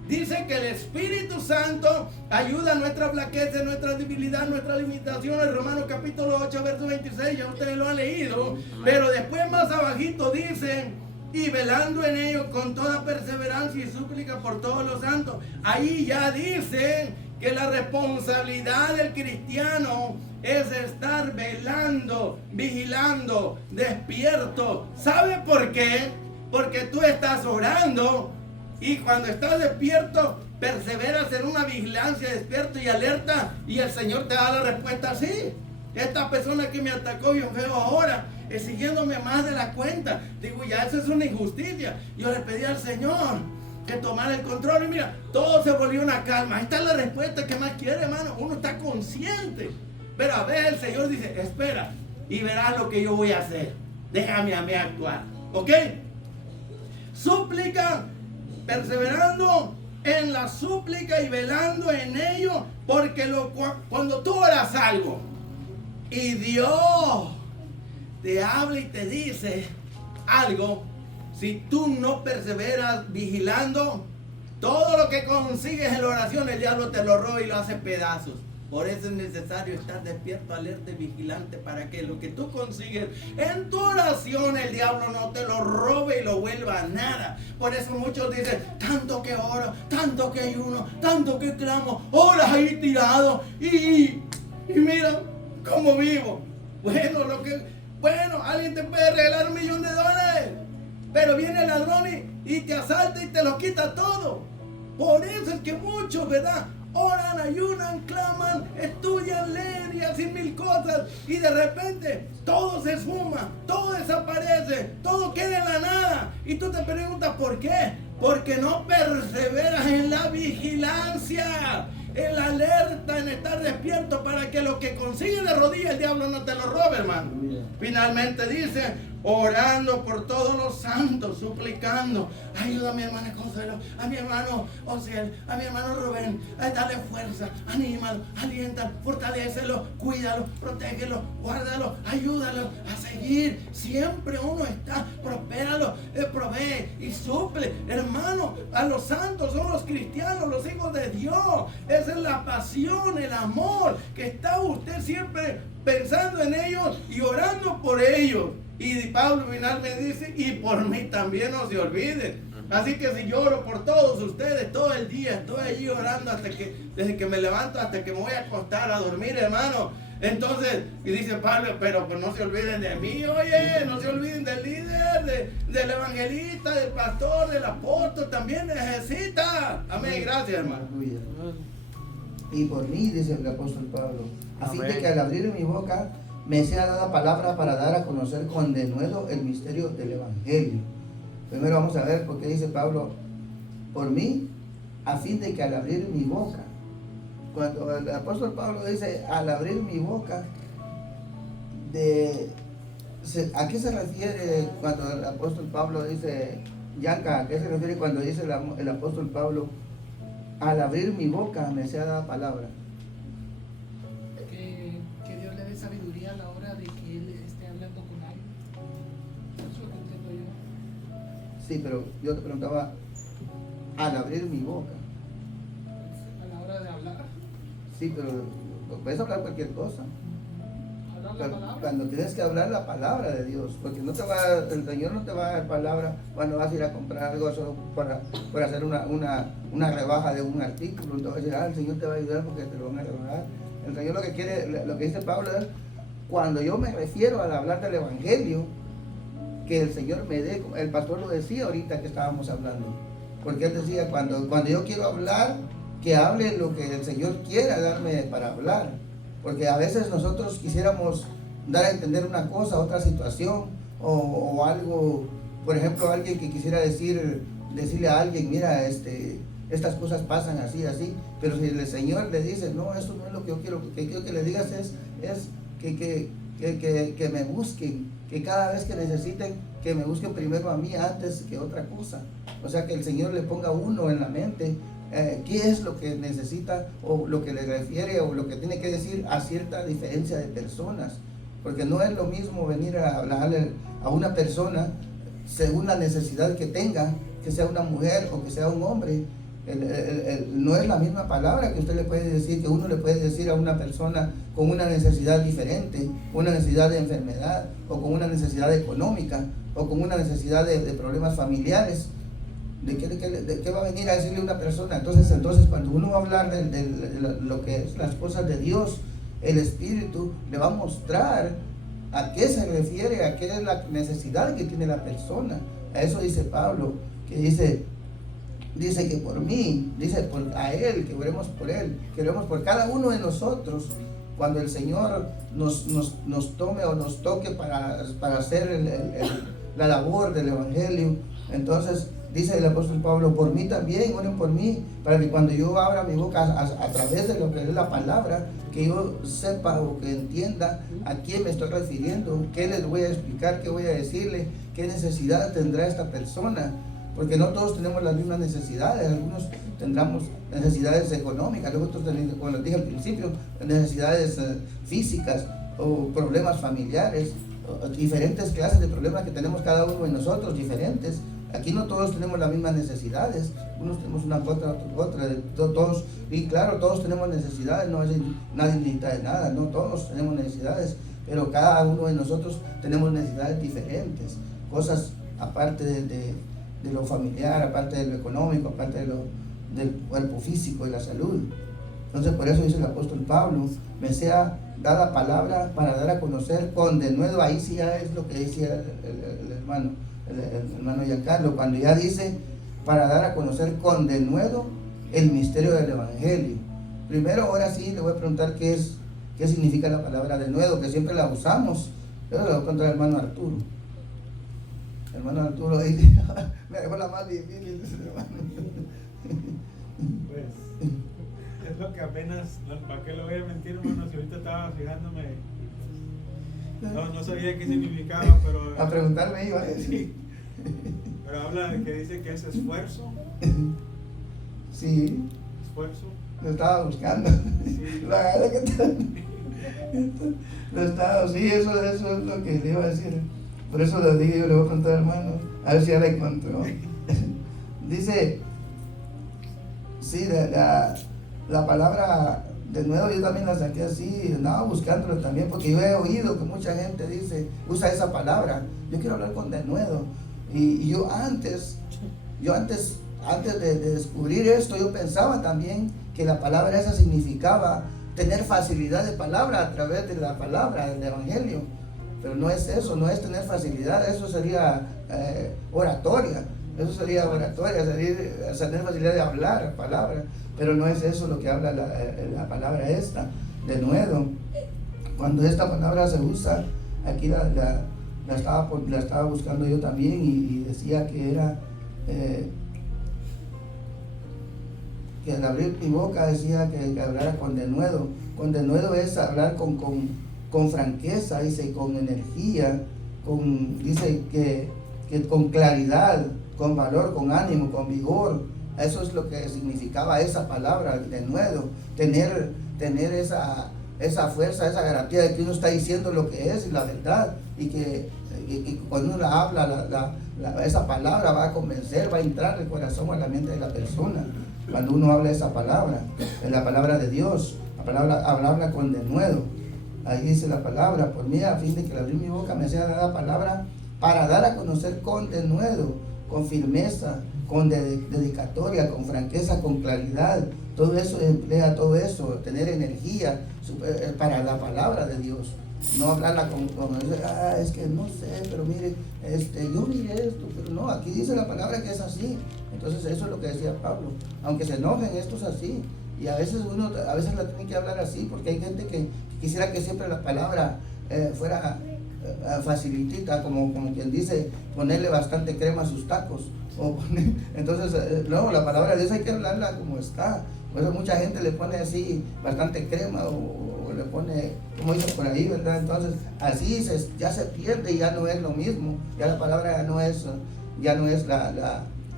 Dice que el Espíritu Santo ayuda a nuestra flaqueza, nuestra debilidad, nuestras limitaciones. Romanos capítulo 8, verso 26, ya ustedes lo han leído. Pero después más abajito dice, y velando en ello con toda perseverancia y súplica por todos los santos. Ahí ya dice que la responsabilidad del cristiano es estar velando, vigilando, despierto. ¿Sabe por qué? Porque tú estás orando. Y cuando estás despierto, perseveras en una vigilancia, despierto y alerta, y el Señor te da la respuesta así. Esta persona que me atacó bien feo ahora, exigiéndome más de la cuenta. Digo, ya eso es una injusticia. Yo le pedí al Señor que tomara el control y mira, todo se volvió una calma. Ahí está la respuesta. ¿Qué más quiere, hermano? Uno está consciente. Pero a ver, el Señor dice, espera y verás lo que yo voy a hacer. Déjame a mí actuar. ¿Ok? Súplica, perseverando en la súplica y velando en ello, porque cuando tú oras algo y Dios te habla y te dice algo, si tú no perseveras vigilando, todo lo que consigues en la oración, el diablo te lo roba y lo hace pedazos. Por eso es necesario estar despierto, alerta y vigilante para que lo que tú consigues en tu oración el diablo no te lo robe y lo vuelva a nada. Por eso muchos dicen, tanto que oro, tanto que ayuno, tanto que clamo, horas ahí tirado y mira cómo vivo. Bueno, alguien te puede regalar $1 millón, pero viene el ladrón y te asalta y te lo quita todo. Por eso es que muchos, ¿verdad?, oran, ayunan, claman, estudian, leen y hacen 1000 cosas y de repente todo se esfuma, todo desaparece, todo queda en la nada. Y tú te preguntas ¿por qué? Porque no perseveras en la vigilancia, en la alerta, en estar despierto para que lo que consigues de rodillas el diablo no te lo robe, hermano. Finalmente dice, orando por todos los santos, suplicando, ayuda a mi hermano Consuelo, a mi hermano Osiel, a mi hermano Rubén, dale fuerza, anímalo, aliéntalo, fortalécelo, cuídalo, protégelo, guárdalo, ayúdalo a seguir. Siempre uno está, prospéralo, provee y suple. Hermano, a los santos son los cristianos, los hijos de Dios. Esa es la pasión, el amor, que está usted siempre pensando en ellos y orando por ellos. Y Pablo finalmente dice, y por mí también no se olviden. Así que si yo oro por todos ustedes todo el día, estoy allí orando desde que me levanto hasta que me voy a acostar a dormir, hermano. Entonces, y dice Pablo, pero pues no se olviden de mí, oye, no se olviden del líder, del evangelista, del pastor, del apóstol, también necesita. Amén, gracias, hermano. Aleluya. Y por mí, dice el apóstol Pablo, a fin de Amén. que al abrir mi boca me sea dada palabra para dar a conocer con denuedo el misterio del evangelio. Primero vamos a ver por qué dice Pablo, por mí, a fin de que al abrir mi boca. Cuando el apóstol Pablo dice, al abrir mi boca, ¿a qué se refiere cuando el apóstol Pablo dice, Yanka, a qué se refiere cuando dice el apóstol Pablo, al abrir mi boca me sea dada palabra? Que Dios le dé sabiduría a la hora de que Él esté hablando con alguien. Eso es lo que entiendo yo. Sí, pero yo te preguntaba, al abrir mi boca. A la hora de hablar, Sí, pero puedes hablar cualquier cosa. hablar la palabra. Cuando tienes que hablar la palabra de Dios, porque el Señor no te va a dar palabra cuando vas a ir a comprar algo solo para hacer una rebaja de un artículo. Entonces, el Señor te va a ayudar porque te lo van a rebajar. El Señor lo que quiere, lo que dice Pablo es, cuando yo me refiero al hablar del Evangelio, que el Señor me dé, el pastor lo decía ahorita que estábamos hablando, porque él decía, cuando yo quiero hablar, que hable lo que el Señor quiera darme para hablar, porque a veces nosotros quisiéramos dar a entender una cosa, otra situación, o algo, por ejemplo, alguien que quisiera decirle a alguien, mira, estas cosas pasan así, pero si el Señor le dice, no, eso no es lo que yo quiero, que quiero que le digas es que me busquen, que cada vez que necesiten, que me busquen primero a mí antes que otra cosa. O sea, que el Señor le ponga a uno en la mente qué es lo que necesita o lo que le refiere o lo que tiene que decir a cierta diferencia de personas. Porque no es lo mismo venir a hablarle a una persona según la necesidad que tenga, que sea una mujer o que sea un hombre. No es la misma palabra que usted le puede decir, que uno le puede decir a una persona con una necesidad diferente, una necesidad de enfermedad o con una necesidad económica o con una necesidad de problemas familiares. ¿De qué va a venir a decirle una persona? Entonces cuando uno va a hablar de lo que es las cosas de Dios, el Espíritu le va a mostrar a qué se refiere, a qué es la necesidad que tiene la persona. A eso dice Pablo, que dice que por mí, dice a Él, que oremos por Él, que oremos por cada uno de nosotros, cuando el Señor nos tome o nos toque para hacer la labor del Evangelio. Entonces dice el apóstol Pablo, por mí también, oren por mí, para que cuando yo abra mi boca a través de lo que es la palabra, que yo sepa o que entienda a quién me estoy refiriendo, qué les voy a explicar, qué voy a decirle, qué necesidad tendrá esta persona. Porque no todos tenemos las mismas necesidades, algunos tendremos necesidades económicas, otros tenemos, como les dije al principio, necesidades físicas o problemas familiares, diferentes clases de problemas que tenemos cada uno de nosotros, diferentes. Aquí no todos tenemos las mismas necesidades, unos tenemos una otra, todos, y claro, todos tenemos necesidades, no es nadie necesita de nada, no todos tenemos necesidades, pero cada uno de nosotros tenemos necesidades diferentes, cosas aparte de lo familiar, aparte de lo económico, aparte del cuerpo físico y la salud. Entonces por eso dice el apóstol Pablo, me sea dada palabra para dar a conocer con denuedo. Ahí sí ya es lo que decía el hermano Giancarlo, cuando ya dice para dar a conocer con denuedo el misterio del evangelio. Primero, ahora sí le voy a preguntar qué significa la palabra denuedo, que siempre la usamos. Yo le voy a preguntar al hermano Arturo. Hermano Arturo dice, me dejó la más difícil, hermano. Pues es lo que apenas, ¿para qué lo voy a mentir, hermano? Si ahorita estaba fijándome, no sabía qué significaba, pero A preguntarme iba a decir. pero habla de que dice que es esfuerzo. Sí, Esfuerzo. lo estaba buscando. Sí. Lo agarré lo estaba, sí, eso es lo que le iba a decir. Por eso lo dije, yo le voy a contar, hermano, a ver si ya la encontró. Dice, sí, la palabra de nuevo yo también la saqué así, andaba buscándolo también, porque yo he oído que mucha gente usa esa palabra. Yo quiero hablar con de nuevo. Y yo antes de descubrir esto, yo pensaba también que la palabra esa significaba tener facilidad de palabra a través de la palabra del evangelio. Pero no es eso, no es tener facilidad, eso sería oratoria. Eso sería oratoria, tener facilidad de hablar palabra. Pero no es eso lo que habla la palabra esta, de nuevo. Cuando esta palabra se usa, aquí la estaba buscando yo también y decía que era, que al abrir mi boca decía que hablara con denuedo. Con denuedo es hablar con franqueza, dice, con energía, dice que con claridad, con valor, con ánimo, con vigor. Eso es lo que significaba esa palabra, denuedo, tener esa fuerza, esa garantía de que uno está diciendo lo que es y la verdad, y que cuando uno la habla, esa palabra va a convencer, va a entrar el corazón o la mente de la persona. Cuando uno habla esa palabra, es la palabra de Dios, la palabra habla con denuedo. Ahí dice la palabra, por mí, a fin de que al abrir mi boca me sea dada palabra para dar a conocer con denuedo, con firmeza, con dedicatoria, con franqueza, con claridad. Todo eso emplea todo eso, tener energía para la palabra de Dios. No hablarla como es que no sé, pero mire, yo miré esto, pero no, aquí dice la palabra que es así. Entonces eso es lo que decía Pablo. Aunque se enojen, esto es así. Y a veces la tiene que hablar así, porque hay gente que quisiera que siempre la palabra fuera facilitita, como quien dice, ponerle bastante crema a sus tacos. Entonces, no, la palabra de Dios hay que hablarla como está. Por eso mucha gente le pone así bastante crema o le pone, como dice por ahí, ¿verdad? Entonces, así ya se pierde y ya no es lo mismo. Ya la palabra ya no es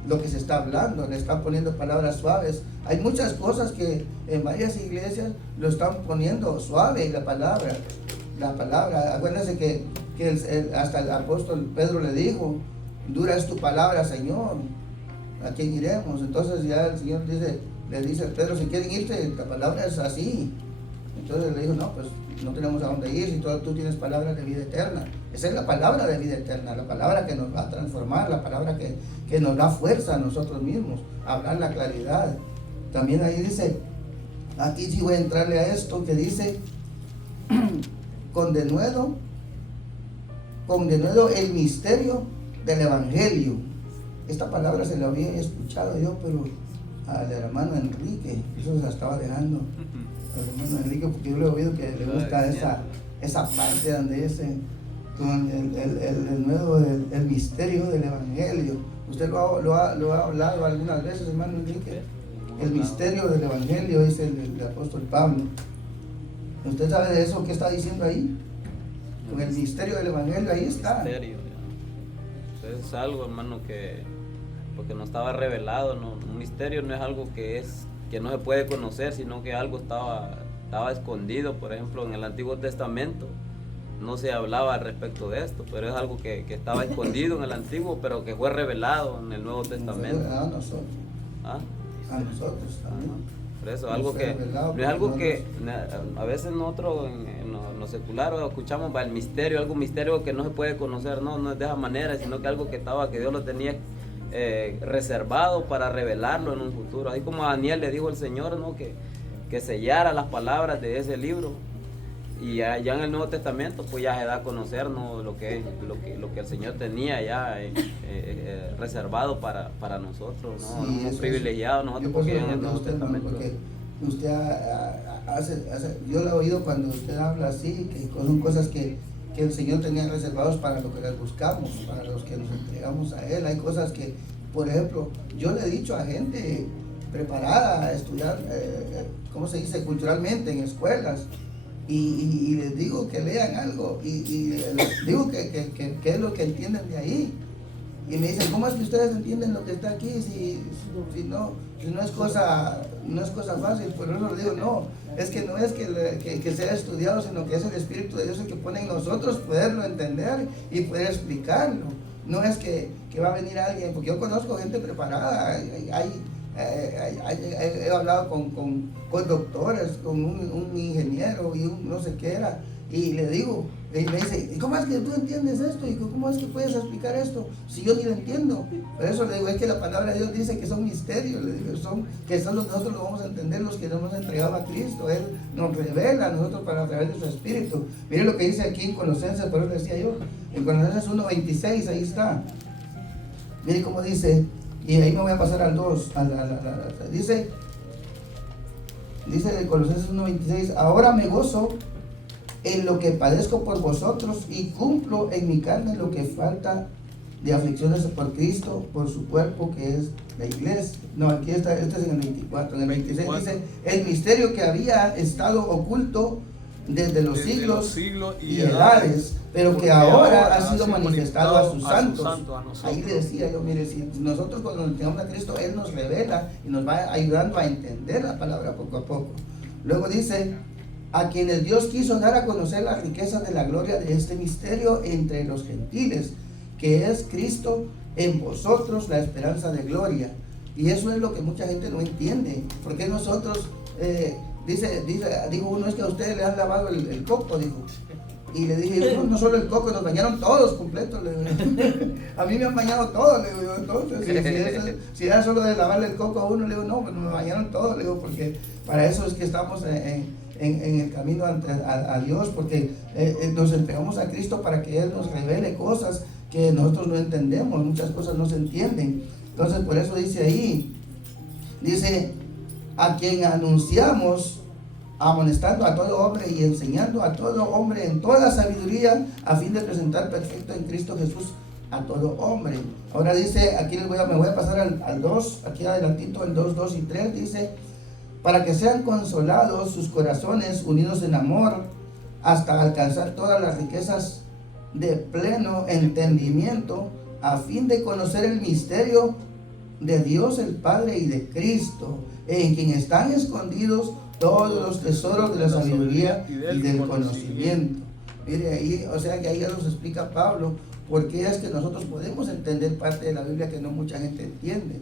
lo que se está hablando, le están poniendo palabras suaves. Hay muchas cosas que en varias iglesias lo están poniendo suave, la palabra. Acuérdense que hasta el apóstol Pedro le dijo, dura es tu palabra, Señor, ¿a quién iremos? Entonces ya el Señor le dice a Pedro, si quieren irte, la palabra es así. Entonces le dijo, no, pues no tenemos a dónde ir si tú tienes palabra de vida eterna. Esa es la palabra de vida eterna, la palabra que nos va a transformar, la palabra que nos da fuerza a nosotros mismos, hablar la claridad. También ahí dice, aquí sí voy a entrarle a esto que dice, con denuedo el misterio del evangelio. Esta palabra se la había escuchado yo, pero al hermano Enrique, eso se la estaba dejando al hermano Enrique, porque yo le he oído que le gusta esa parte donde dice con el nuevo el misterio del evangelio. Usted lo ha hablado algunas veces, hermano Enrique. El misterio del evangelio, dice el apóstol Pablo. ¿Usted sabe de eso? ¿Qué está diciendo ahí? Con el misterio del evangelio, ahí está. Misterio, ya. Es algo, hermano, porque no estaba revelado, ¿no? Un misterio no es algo que no se puede conocer, sino que algo estaba escondido. Por ejemplo, en el Antiguo Testamento no se hablaba al respecto de esto, pero es algo que estaba escondido en el Antiguo, pero que fue revelado en el Nuevo Testamento. A nosotros. ¿Ah? A nosotros también. Por eso, algo que no es algo que a veces nosotros en lo secular escuchamos el misterio, algo misterio que no se puede conocer, no es de esa manera, sino que algo que Dios lo tenía reservado para revelarlo en un futuro. Así como a Daniel le dijo el Señor, ¿no? que sellara las palabras de ese libro, y ya en el Nuevo Testamento pues ya se da a conocer, ¿no? lo que el Señor tenía ya reservado para nosotros, ¿no? Sí, Somos privilegiados nosotros porque en el Nuevo Testamento. Porque usted yo lo he oído cuando usted habla así, que son cosas que el Señor tenía reservados para los que las buscamos, para los que nos entregamos a Él. Hay cosas que, por ejemplo, yo le he dicho a gente preparada a estudiar, ¿cómo se dice?, culturalmente en escuelas, y les digo que lean algo, y les digo que es lo que entienden de ahí. Y me dicen, ¿cómo es que ustedes entienden lo que está aquí si no es cosa fácil? Por eso les digo, no, es que no es que sea estudiado, sino que es el Espíritu de Dios el que pone en nosotros poderlo entender y poder explicarlo. No es que va a venir alguien, porque yo conozco gente preparada, he hablado con doctores, con un ingeniero y un no sé qué era, y le digo, y me dice, ¿y cómo es que tú entiendes esto? ¿Y cómo es que puedes explicar esto? Si yo ni lo entiendo. Por eso le digo, es que la palabra de Dios dice que son misterios, le digo, que solo nosotros lo vamos a entender los que nos hemos entregado a Cristo. Él nos revela a nosotros para a través de su Espíritu. Mire lo que dice aquí en Colosenses, por eso decía yo, en Colosenses 1:26, ahí está. Mire cómo dice, y ahí me voy a pasar al 2, dice de Colosenses 1:26, ahora me gozo en lo que padezco por vosotros y cumplo en mi carne lo que falta de aflicciones por Cristo, por su cuerpo que es la iglesia. No, aquí está, este es en el 24, en el 26 dice, el misterio que había estado oculto desde los siglos y edades, pero que ahora ha sido manifestado a sus santos. Ahí le decía yo, mire, si nosotros cuando nos entregamos a Cristo, Él nos revela y nos va ayudando a entender la palabra poco a poco. Luego dice, a quienes Dios quiso dar a conocer las riquezas de la gloria de este misterio entre los gentiles, que es Cristo en vosotros, la esperanza de gloria. Y eso es lo que mucha gente no entiende, porque nosotros, digo uno, es que a ustedes le han lavado el coco, dijo. Y le dije, no solo el coco, nos bañaron todos completos. Le digo. A mí me han bañado todos, le digo. Entonces, si era solo de lavarle el coco a uno, le digo, no, pues me bañaron todos, le digo, porque para eso es que estamos en el camino a Dios, porque nos entregamos a Cristo para que Él nos revele cosas que nosotros no entendemos, muchas cosas no se entienden. Entonces, por eso dice ahí, dice, a quien anunciamos, amonestando a todo hombre y enseñando a todo hombre en toda sabiduría, a fin de presentar perfecto en Cristo Jesús a todo hombre. Ahora dice, aquí me voy a pasar al 2, aquí adelantito, el 2, 2 y 3, dice, para que sean consolados sus corazones unidos en amor, hasta alcanzar todas las riquezas de pleno entendimiento, a fin de conocer el misterio de Dios el Padre y de Cristo, en quien están escondidos todos los tesoros de la sabiduría y del conocimiento. Mire ahí, o sea que ahí ya nos explica Pablo por qué es que nosotros podemos entender parte de la Biblia que no mucha gente entiende.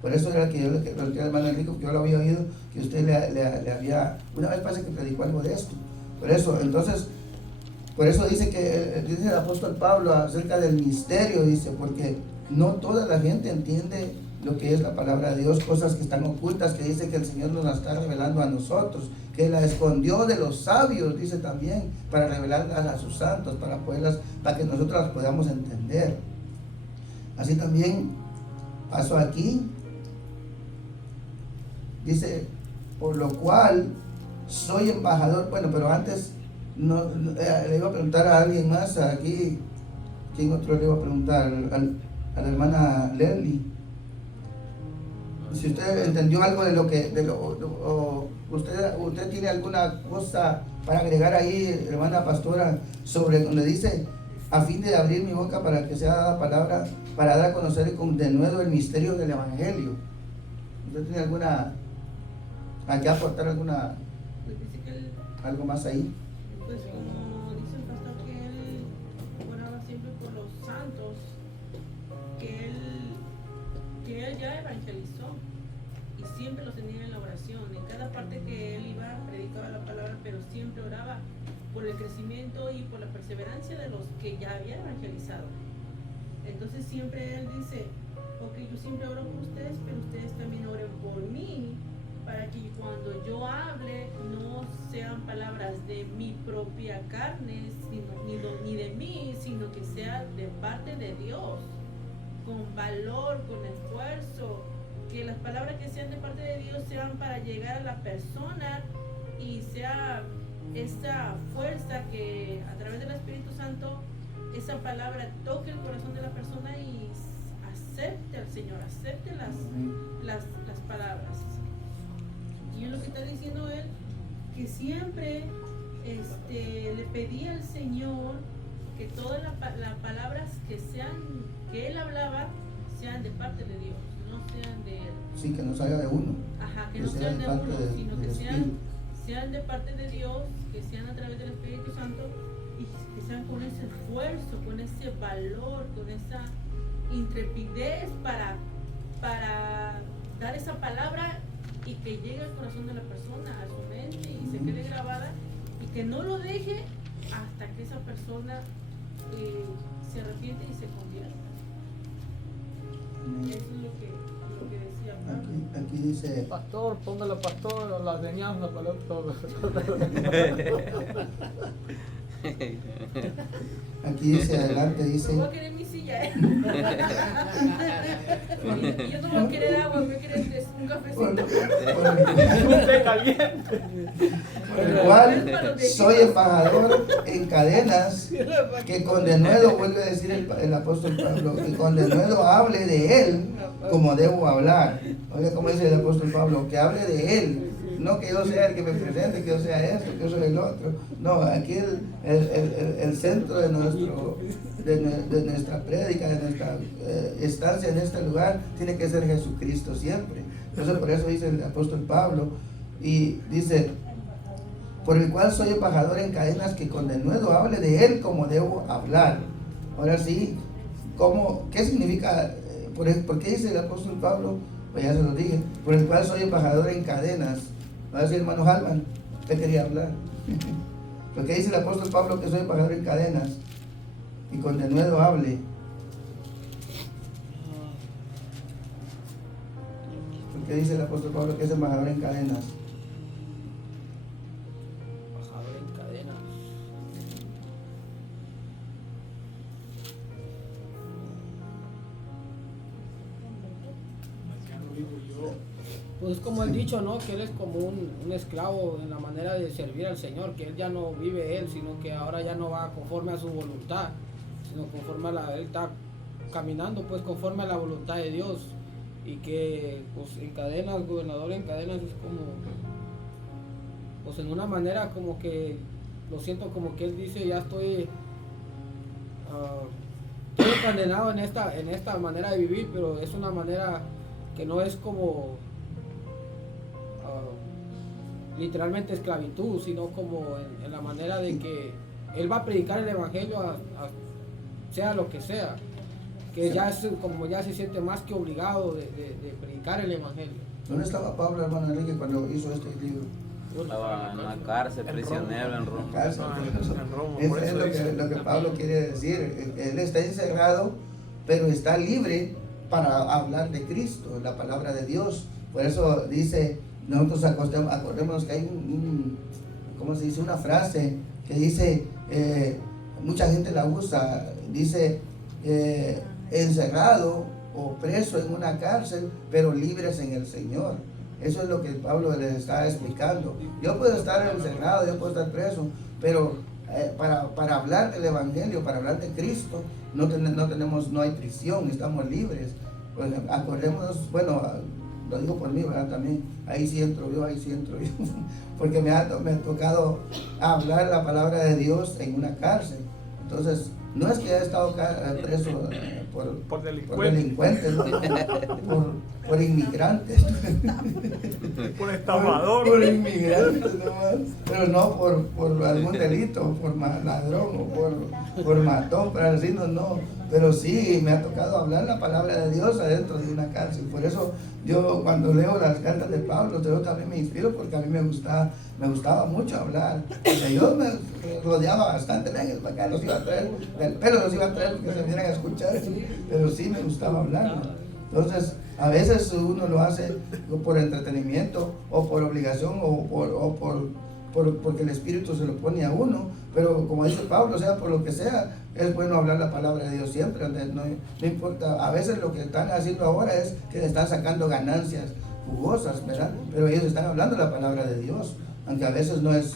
Por eso era que yo le decía al hermano Enrico, que yo lo había oído, que usted le había, una vez parece que predicó algo de esto. Por eso, entonces, por eso dice el apóstol Pablo acerca del misterio, dice, porque no toda la gente entiende lo que es la palabra de Dios, cosas que están ocultas, que dice que el Señor nos las está revelando a nosotros, que la escondió de los sabios, dice también, para revelarlas a sus santos, para que nosotros las podamos entender. Así también pasó aquí, dice, por lo cual soy embajador, bueno, pero antes le iba a preguntar a alguien más aquí, ¿quién otro le iba a preguntar? A la hermana Leslie. Si usted entendió algo usted tiene alguna cosa para agregar ahí, hermana pastora, sobre donde dice, a fin de abrir mi boca para que sea dada palabra, para dar a conocer de nuevo el misterio del evangelio. ¿Usted tiene que aportar algo más ahí? Pues como dice el pastor que él los santos que él ya evangelizó y siempre los tenía en la oración. En cada parte que él iba, predicaba la palabra, pero siempre oraba por el crecimiento y por la perseverancia de los que ya había evangelizado. Entonces siempre él dice, ok, yo siempre oro por ustedes, pero ustedes también oren por mí, para que cuando yo hable no sean palabras de mi propia carne, ni de mí, sino que sea de parte de Dios, con valor, con esfuerzo, que las palabras que sean de parte de Dios sean para llegar a la persona y sea esa fuerza que a través del Espíritu Santo esa palabra toque el corazón de la persona y acepte al Señor, acepte las palabras. Y es lo que está diciendo él, que siempre le pedía al Señor que todas las palabras que él hablaba sean de parte de Dios, no sean de él. Sí, que no salga de uno. Ajá, que no sean de uno, sino que sean de parte de Dios, que sean a través del Espíritu Santo y que sean con ese esfuerzo, con ese valor, con esa intrepidez para dar esa palabra y que llegue al corazón de la persona, a su mente y se quede grabada y que no lo deje hasta que esa persona se arrepiente y se convierta. Eso es lo que decía Pablo. Aquí dice, Pastor, póngale pastor, las enseñanzas para todo. aquí dice adelante, dice, No voy a querer mi silla, Yo no voy a querer agua, voy a querer un cafecito. por el cual soy embajador en cadenas, que con denuedo, vuelve a decir el apóstol Pablo, que con denuedo hable de él como debo hablar. Oiga como dice el apóstol Pablo, que hable de él, no que yo sea el que me presente, que yo sea esto, que yo sea el otro. No, aquí el centro de nuestra prédica, de nuestra estancia en este lugar, tiene que ser Jesucristo siempre. Entonces por eso dice el apóstol Pablo, y dice, por el cual soy embajador en cadenas, que con denuedo hable de él como debo hablar. Ahora sí, ¿qué significa? ¿Por qué dice el apóstol Pablo? Pues ya se lo dije, por el cual soy embajador en cadenas. Va a decir hermano Halman, usted quería hablar. ¿Por qué dice el apóstol Pablo que soy embajador en cadenas? Y con denuedo hable. ¿Por qué dice el apóstol Pablo que es embajador en cadenas? Embajador en cadenas. Pues como el dicho, ¿no? Que él es como un esclavo en la manera de servir al Señor, que él ya no vive él, sino que ahora ya no va conforme a su voluntad, sino conforme él está caminando pues conforme a la voluntad de Dios, y que pues en cadenas, gobernador en cadenas es como, pues en una manera como que, lo siento como que él dice, ya estoy condenado en esta manera de vivir, pero es una manera que no es como literalmente esclavitud, sino como en la manera de que él va a predicar el evangelio sea lo que sea, que ya es como ya se siente más que obligado de predicar el evangelio. ¿Dónde estaba Pablo, hermano Enrique, cuando hizo este libro? Estaba en la cárcel, prisionero en Roma. Eso es lo que Pablo quiere decir. Él está encerrado, pero está libre para hablar de Cristo, la palabra de Dios. Por eso dice, nosotros acordémonos que hay ¿cómo se dice? Una frase que dice, mucha gente la usa, dice, encerrado o preso en una cárcel, pero libres en el Señor. Eso es lo que Pablo les está explicando. Yo puedo estar encerrado, yo puedo estar preso, pero para hablar del Evangelio, para hablar de Cristo, no hay prisión, estamos libres. Pues acordémonos, bueno, lo digo por mí, ¿verdad? También, ahí sí entro yo, porque me ha tocado hablar la palabra de Dios en una cárcel. Entonces, no es que haya estado preso Por delincuentes, ¿no? por inmigrantes, por estafador, por inmigrantes nomás, pero no por algún delito, por ladrón o por matón, pero así no, pero sí me ha tocado hablar la palabra de Dios adentro de una cárcel. Por eso yo cuando leo las cartas de Pablo, yo también me inspiro, porque a mí me gustaba mucho hablar. Dios me rodeaba bastante, vengan para acá, los iba a traer, del pelo los iba a traer porque se vinieran a escuchar, pero sí me gustaba hablar. Entonces, a veces uno lo hace por entretenimiento o por obligación o porque el Espíritu se lo pone a uno, pero como dice Pablo, sea por lo que sea, es bueno hablar la palabra de Dios siempre, no importa. A veces lo que están haciendo ahora es que le están sacando ganancias jugosas, ¿verdad? Pero ellos están hablando la palabra de Dios, aunque a veces no es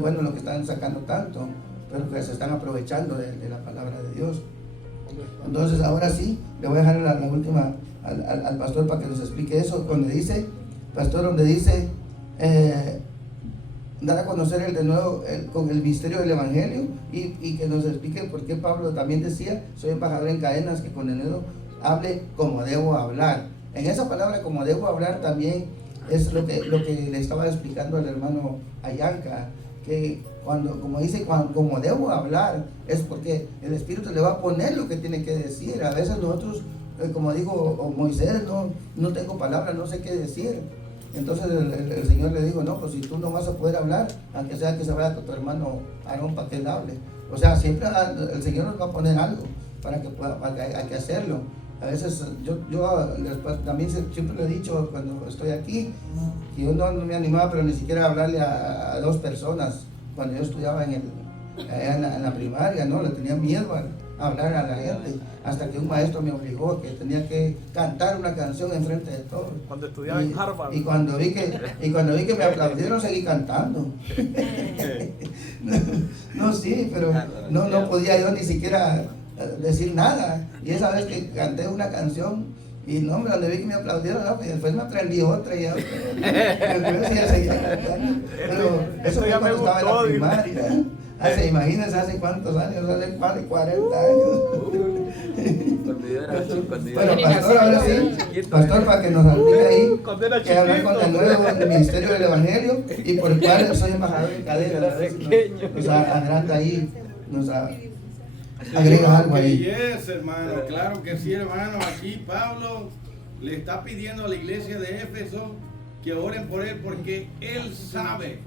bueno lo que están sacando tanto, pero que se están aprovechando de la palabra de Dios. Entonces ahora sí, le voy a dejar la última al pastor para que nos explique eso, donde dice, dar a conocer de nuevo con el misterio del Evangelio y que nos explique por qué Pablo también decía, soy embajador en cadenas, que con denuedo hable como debo hablar. En esa palabra como debo hablar también es lo que le estaba explicando al hermano Ayanka, que como dice, como debo hablar, es porque el Espíritu le va a poner lo que tiene que decir. A veces nosotros, como dijo Moisés, no tengo palabras, no sé qué decir. Entonces el Señor le dijo, no, pues si tú no vas a poder hablar, aunque sea que se vaya con tu hermano Aarón para que él hable. O sea, siempre el Señor nos va a poner algo para que hay que hacerlo. A veces yo también siempre lo he dicho cuando estoy aquí, que yo no me animaba, pero ni siquiera a hablarle a dos personas. Cuando yo estudiaba en la primaria, no, le tenía miedo a hablar a la gente, hasta que un maestro me obligó que tenía que cantar una canción enfrente de todos. Cuando estudiaba en Harvard. Y cuando vi que me aplaudieron, seguí cantando. No, sí, pero no podía yo ni siquiera decir nada. Y esa vez que canté una canción, y no, hombre, donde vi que me aplaudieron, no, pues después me aprendí otra y otra. Pero sí, seguía cantando. Pero eso fue cuando estaba en la primaria. Imagínense hace cuántos años, hace más de 40 años. Cuando yo era chico, Bueno, pastor, ahora sí, pastor, para que nos explique ahí, que hablar con el nuevo ministerio del Evangelio y por el cual soy embajador en cadena. Nos agranda ahí, nos agrega algo ahí. Yes, hermano, claro que sí, hermano. Aquí Pablo le está pidiendo a la iglesia de Éfeso que oren por él, porque él sabe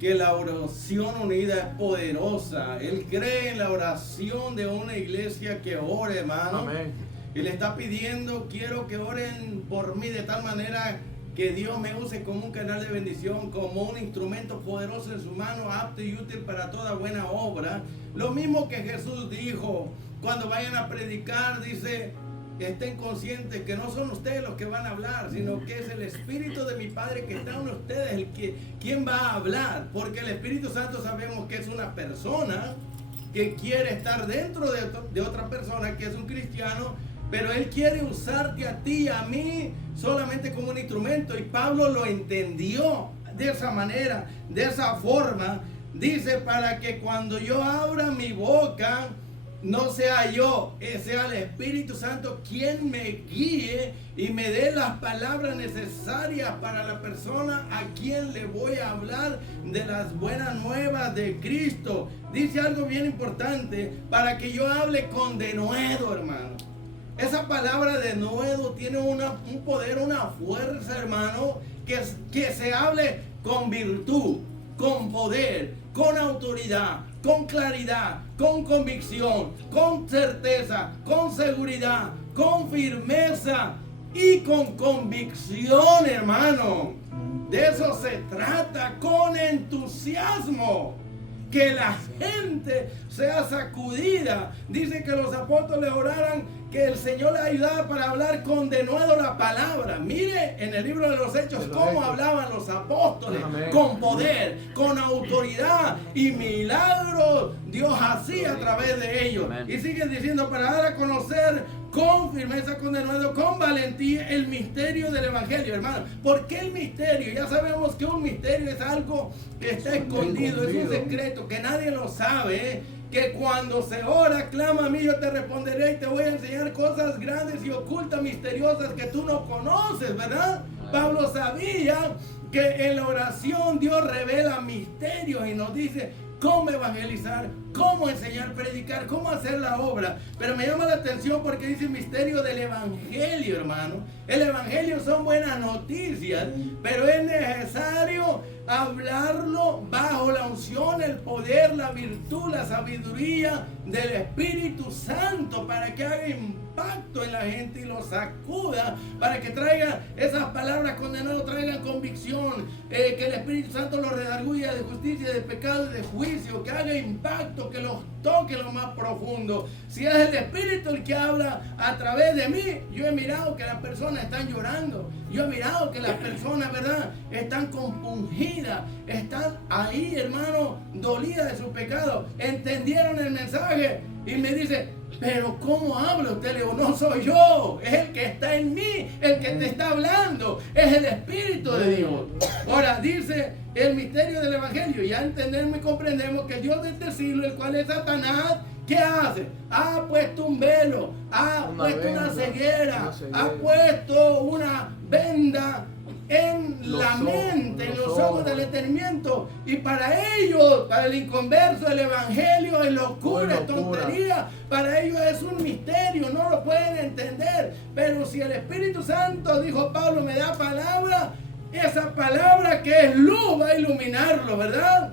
que la oración unida es poderosa. Él cree en la oración de una iglesia que ore, hermano. Amén. Y le está pidiendo, quiero que oren por mí de tal manera que Dios me use como un canal de bendición, como un instrumento poderoso en su mano, apto y útil para toda buena obra. Lo mismo que Jesús dijo cuando vayan a predicar, dice, estén conscientes que no son ustedes los que van a hablar, sino que es el Espíritu de mi Padre que está en ustedes quien va a hablar, porque el Espíritu Santo sabemos que es una persona que quiere estar dentro de otra persona que es un cristiano, pero Él quiere usarte a ti y a mí solamente como un instrumento, y Pablo lo entendió de esa manera, de esa forma. Dice, para que cuando yo abra mi boca, no sea yo, sea el Espíritu Santo quien me guíe y me dé las palabras necesarias para la persona a quien le voy a hablar de las buenas nuevas de Cristo. Dice algo bien importante, para que yo hable con denuedo, hermano. Esa palabra denuedo tiene un poder, una fuerza, hermano, que se hable con virtud, con poder, con autoridad, con claridad, con convicción, con certeza, con seguridad, con firmeza y con convicción, hermano. De eso se trata, con entusiasmo. Que la gente sea sacudida. Dice que los apóstoles oraran que el Señor le ayudara para hablar con denuedo la palabra. Mire en el libro de los Hechos cómo hablaban los apóstoles. Amén. Con poder, con autoridad y milagros Dios hacía a través de ellos. Amén. Y siguen diciendo, para dar a conocer con firmeza, con denuedo, con valentía el misterio del Evangelio, hermano. ¿Por qué el misterio? Ya sabemos que un misterio es algo que está escondido, es un secreto que nadie lo sabe, que cuando se ora, clama a mí, yo te responderé y te voy a enseñar cosas grandes y ocultas, misteriosas que tú no conoces, ¿verdad? Pablo sabía que en la oración Dios revela misterios y nos dice cómo evangelizar, cómo enseñar, predicar, cómo hacer la obra. Pero me llama la atención porque dice misterio del evangelio, hermano. El evangelio son buenas noticias, pero es necesario hablarlo bajo la unción, el poder, la virtud, la sabiduría del Espíritu Santo para que haga impacto en la gente y lo sacuda, para que traiga esas palabras condenadas, traigan convicción, que el Espíritu Santo los redarguya de justicia, de pecado y de juicio, que haga impacto, que los toque lo más profundo. Si es el Espíritu el que habla a través de mí, yo he mirado que las personas están llorando, yo he mirado que las personas, ¿verdad?, están compungidas, están ahí, hermano, dolidas de su pecado, entendieron el mensaje y me dice, pero ¿cómo habla usted? Le digo, no soy yo, es el que está en mí, el que te está hablando, es el Espíritu de Dios. Ahora dice el misterio del Evangelio, ya entendemos y comprendemos que el Dios de este siglo, el cual es Satanás, ¿qué hace? Ha puesto un velo, ha puesto una ceguera, ha puesto una venda en la mente, en los ojos del entendimiento, y para ellos, para el inconverso, el evangelio es locura, es tontería, para ellos es un misterio, no lo pueden entender. Pero si el Espíritu Santo, dijo Pablo, me da palabra, esa palabra que es luz va a iluminarlo, ¿verdad?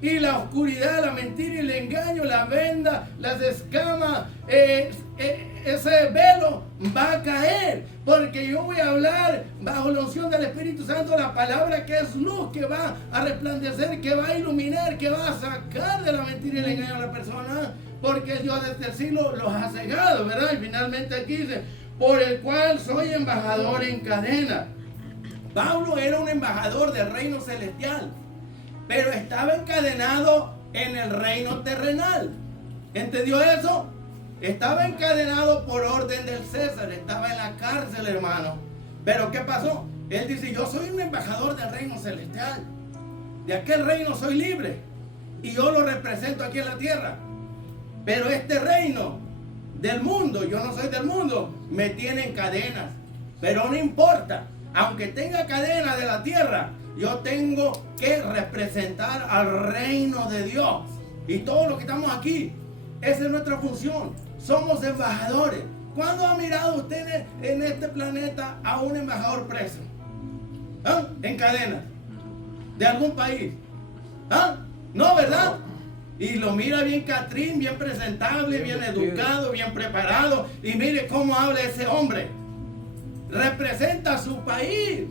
Y la oscuridad, la mentira y el engaño, la venda, las escamas, ese velo va a caer, porque yo voy a hablar bajo la unción del Espíritu Santo la palabra que es luz, que va a resplandecer, que va a iluminar, que va a sacar de la mentira y el engaño a la persona, porque el Dios de este siglo los ha cegado, ¿verdad? Y finalmente aquí dice, por el cual soy embajador en cadena. Pablo era un embajador del reino celestial, pero estaba encadenado en el reino terrenal. ¿Entendió eso? Estaba encadenado por orden del César, estaba en la cárcel, hermano. Pero ¿qué pasó? Él dice, yo soy un embajador del reino celestial. De aquel reino soy libre. Y yo lo represento aquí en la tierra. Pero este reino del mundo, yo no soy del mundo, me tiene en cadenas. Pero no importa, aunque tenga cadenas de la tierra, yo tengo que representar al reino de Dios. Y todos los que estamos aquí, esa es nuestra función. Somos embajadores. ¿Cuándo ha mirado usted en este planeta a un embajador preso? ¿Ah? En cadena. ¿De algún país? ¿Ah? No, ¿verdad? Y lo mira bien Catrín, bien presentable, bien educado, bien preparado. Y mire cómo habla ese hombre. Representa a su país.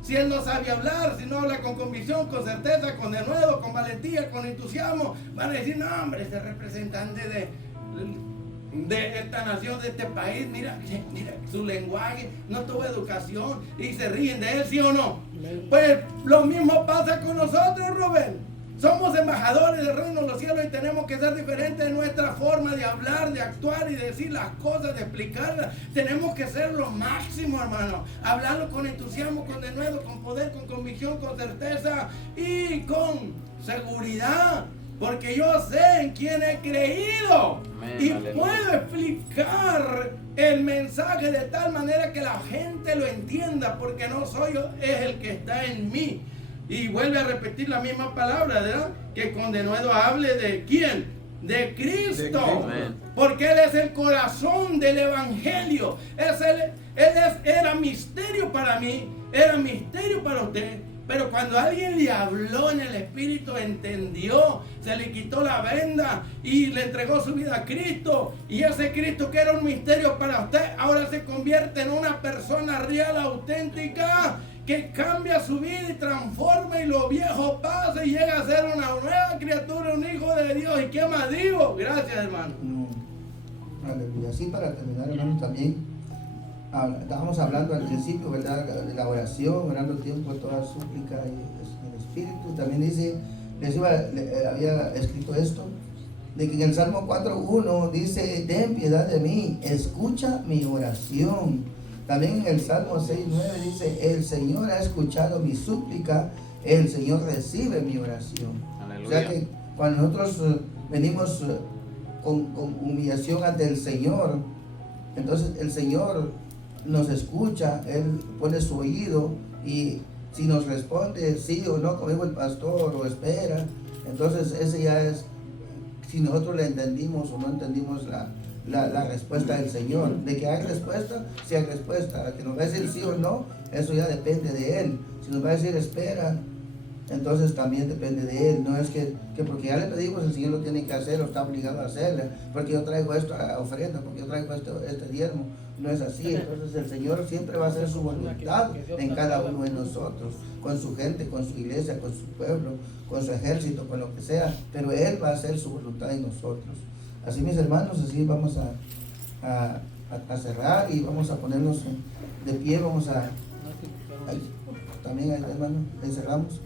Si él no sabe hablar, si no habla con convicción, con certeza, con denuedo, con valentía, con entusiasmo, van a decir, no hombre, ese representante de esta nación, de este país, mira su lenguaje, no tuvo educación, y se ríen de él, ¿sí o no? Pues lo mismo pasa con nosotros, Rubén. Somos embajadores del reino de los cielos y tenemos que ser diferentes en nuestra forma de hablar, de actuar y de decir las cosas, de explicarlas. Tenemos que ser lo máximo, hermano. Hablarlo con entusiasmo, con denuedo, con poder, con convicción, con certeza y con seguridad. Porque yo sé en quién he creído. Amén, y aleluya. Puedo explicar el mensaje de tal manera que la gente lo entienda. Porque no soy yo, es el que está en mí. Y vuelve a repetir la misma palabra, ¿verdad? Que con denuedo hable de ¿quién? De Cristo. Porque Él es el corazón del Evangelio. Era misterio para mí, era misterio para usted. Pero cuando alguien le habló en el Espíritu, entendió, se le quitó la venda y le entregó su vida a Cristo. Y ese Cristo que era un misterio para usted, ahora se convierte en una persona real, auténtica, que cambia su vida y transforma y lo viejo pasa y llega a ser una nueva criatura, un hijo de Dios. ¿Y qué más digo? Gracias, hermano. Aleluya. Así para terminar, hermano, también estábamos hablando al principio, ¿verdad?, de la oración, orando el tiempo de toda súplica y el Espíritu. También dice, había escrito esto, de que en el Salmo 4:1 dice, ten piedad de mí, escucha mi oración. También en el Salmo 6:9 dice, el Señor ha escuchado mi súplica, el Señor recibe mi oración. Aleluya. O sea que cuando nosotros venimos con humillación ante el Señor, entonces el Señor nos escucha, Él pone su oído y si nos responde sí o no, como dijo el pastor, o espera, entonces ese ya es, si nosotros le entendimos o no entendimos la respuesta del Señor. De que hay respuesta, si hay respuesta. Que nos va a decir sí o no, eso ya depende de Él. Si nos va a decir espera, entonces también depende de Él. No es que porque ya le pedimos, el Señor lo tiene que hacer o está obligado a hacerlo. Porque yo traigo esto a ofrenda, porque yo traigo este diezmo. No es así. Entonces el Señor siempre va a hacer su voluntad en cada uno de nosotros, con su gente, con su iglesia, con su pueblo, con su ejército, con lo que sea. Pero Él va a hacer su voluntad en nosotros. Así, mis hermanos, así vamos a cerrar y vamos a ponernos de pie. Vamos a también, hermano, encerramos.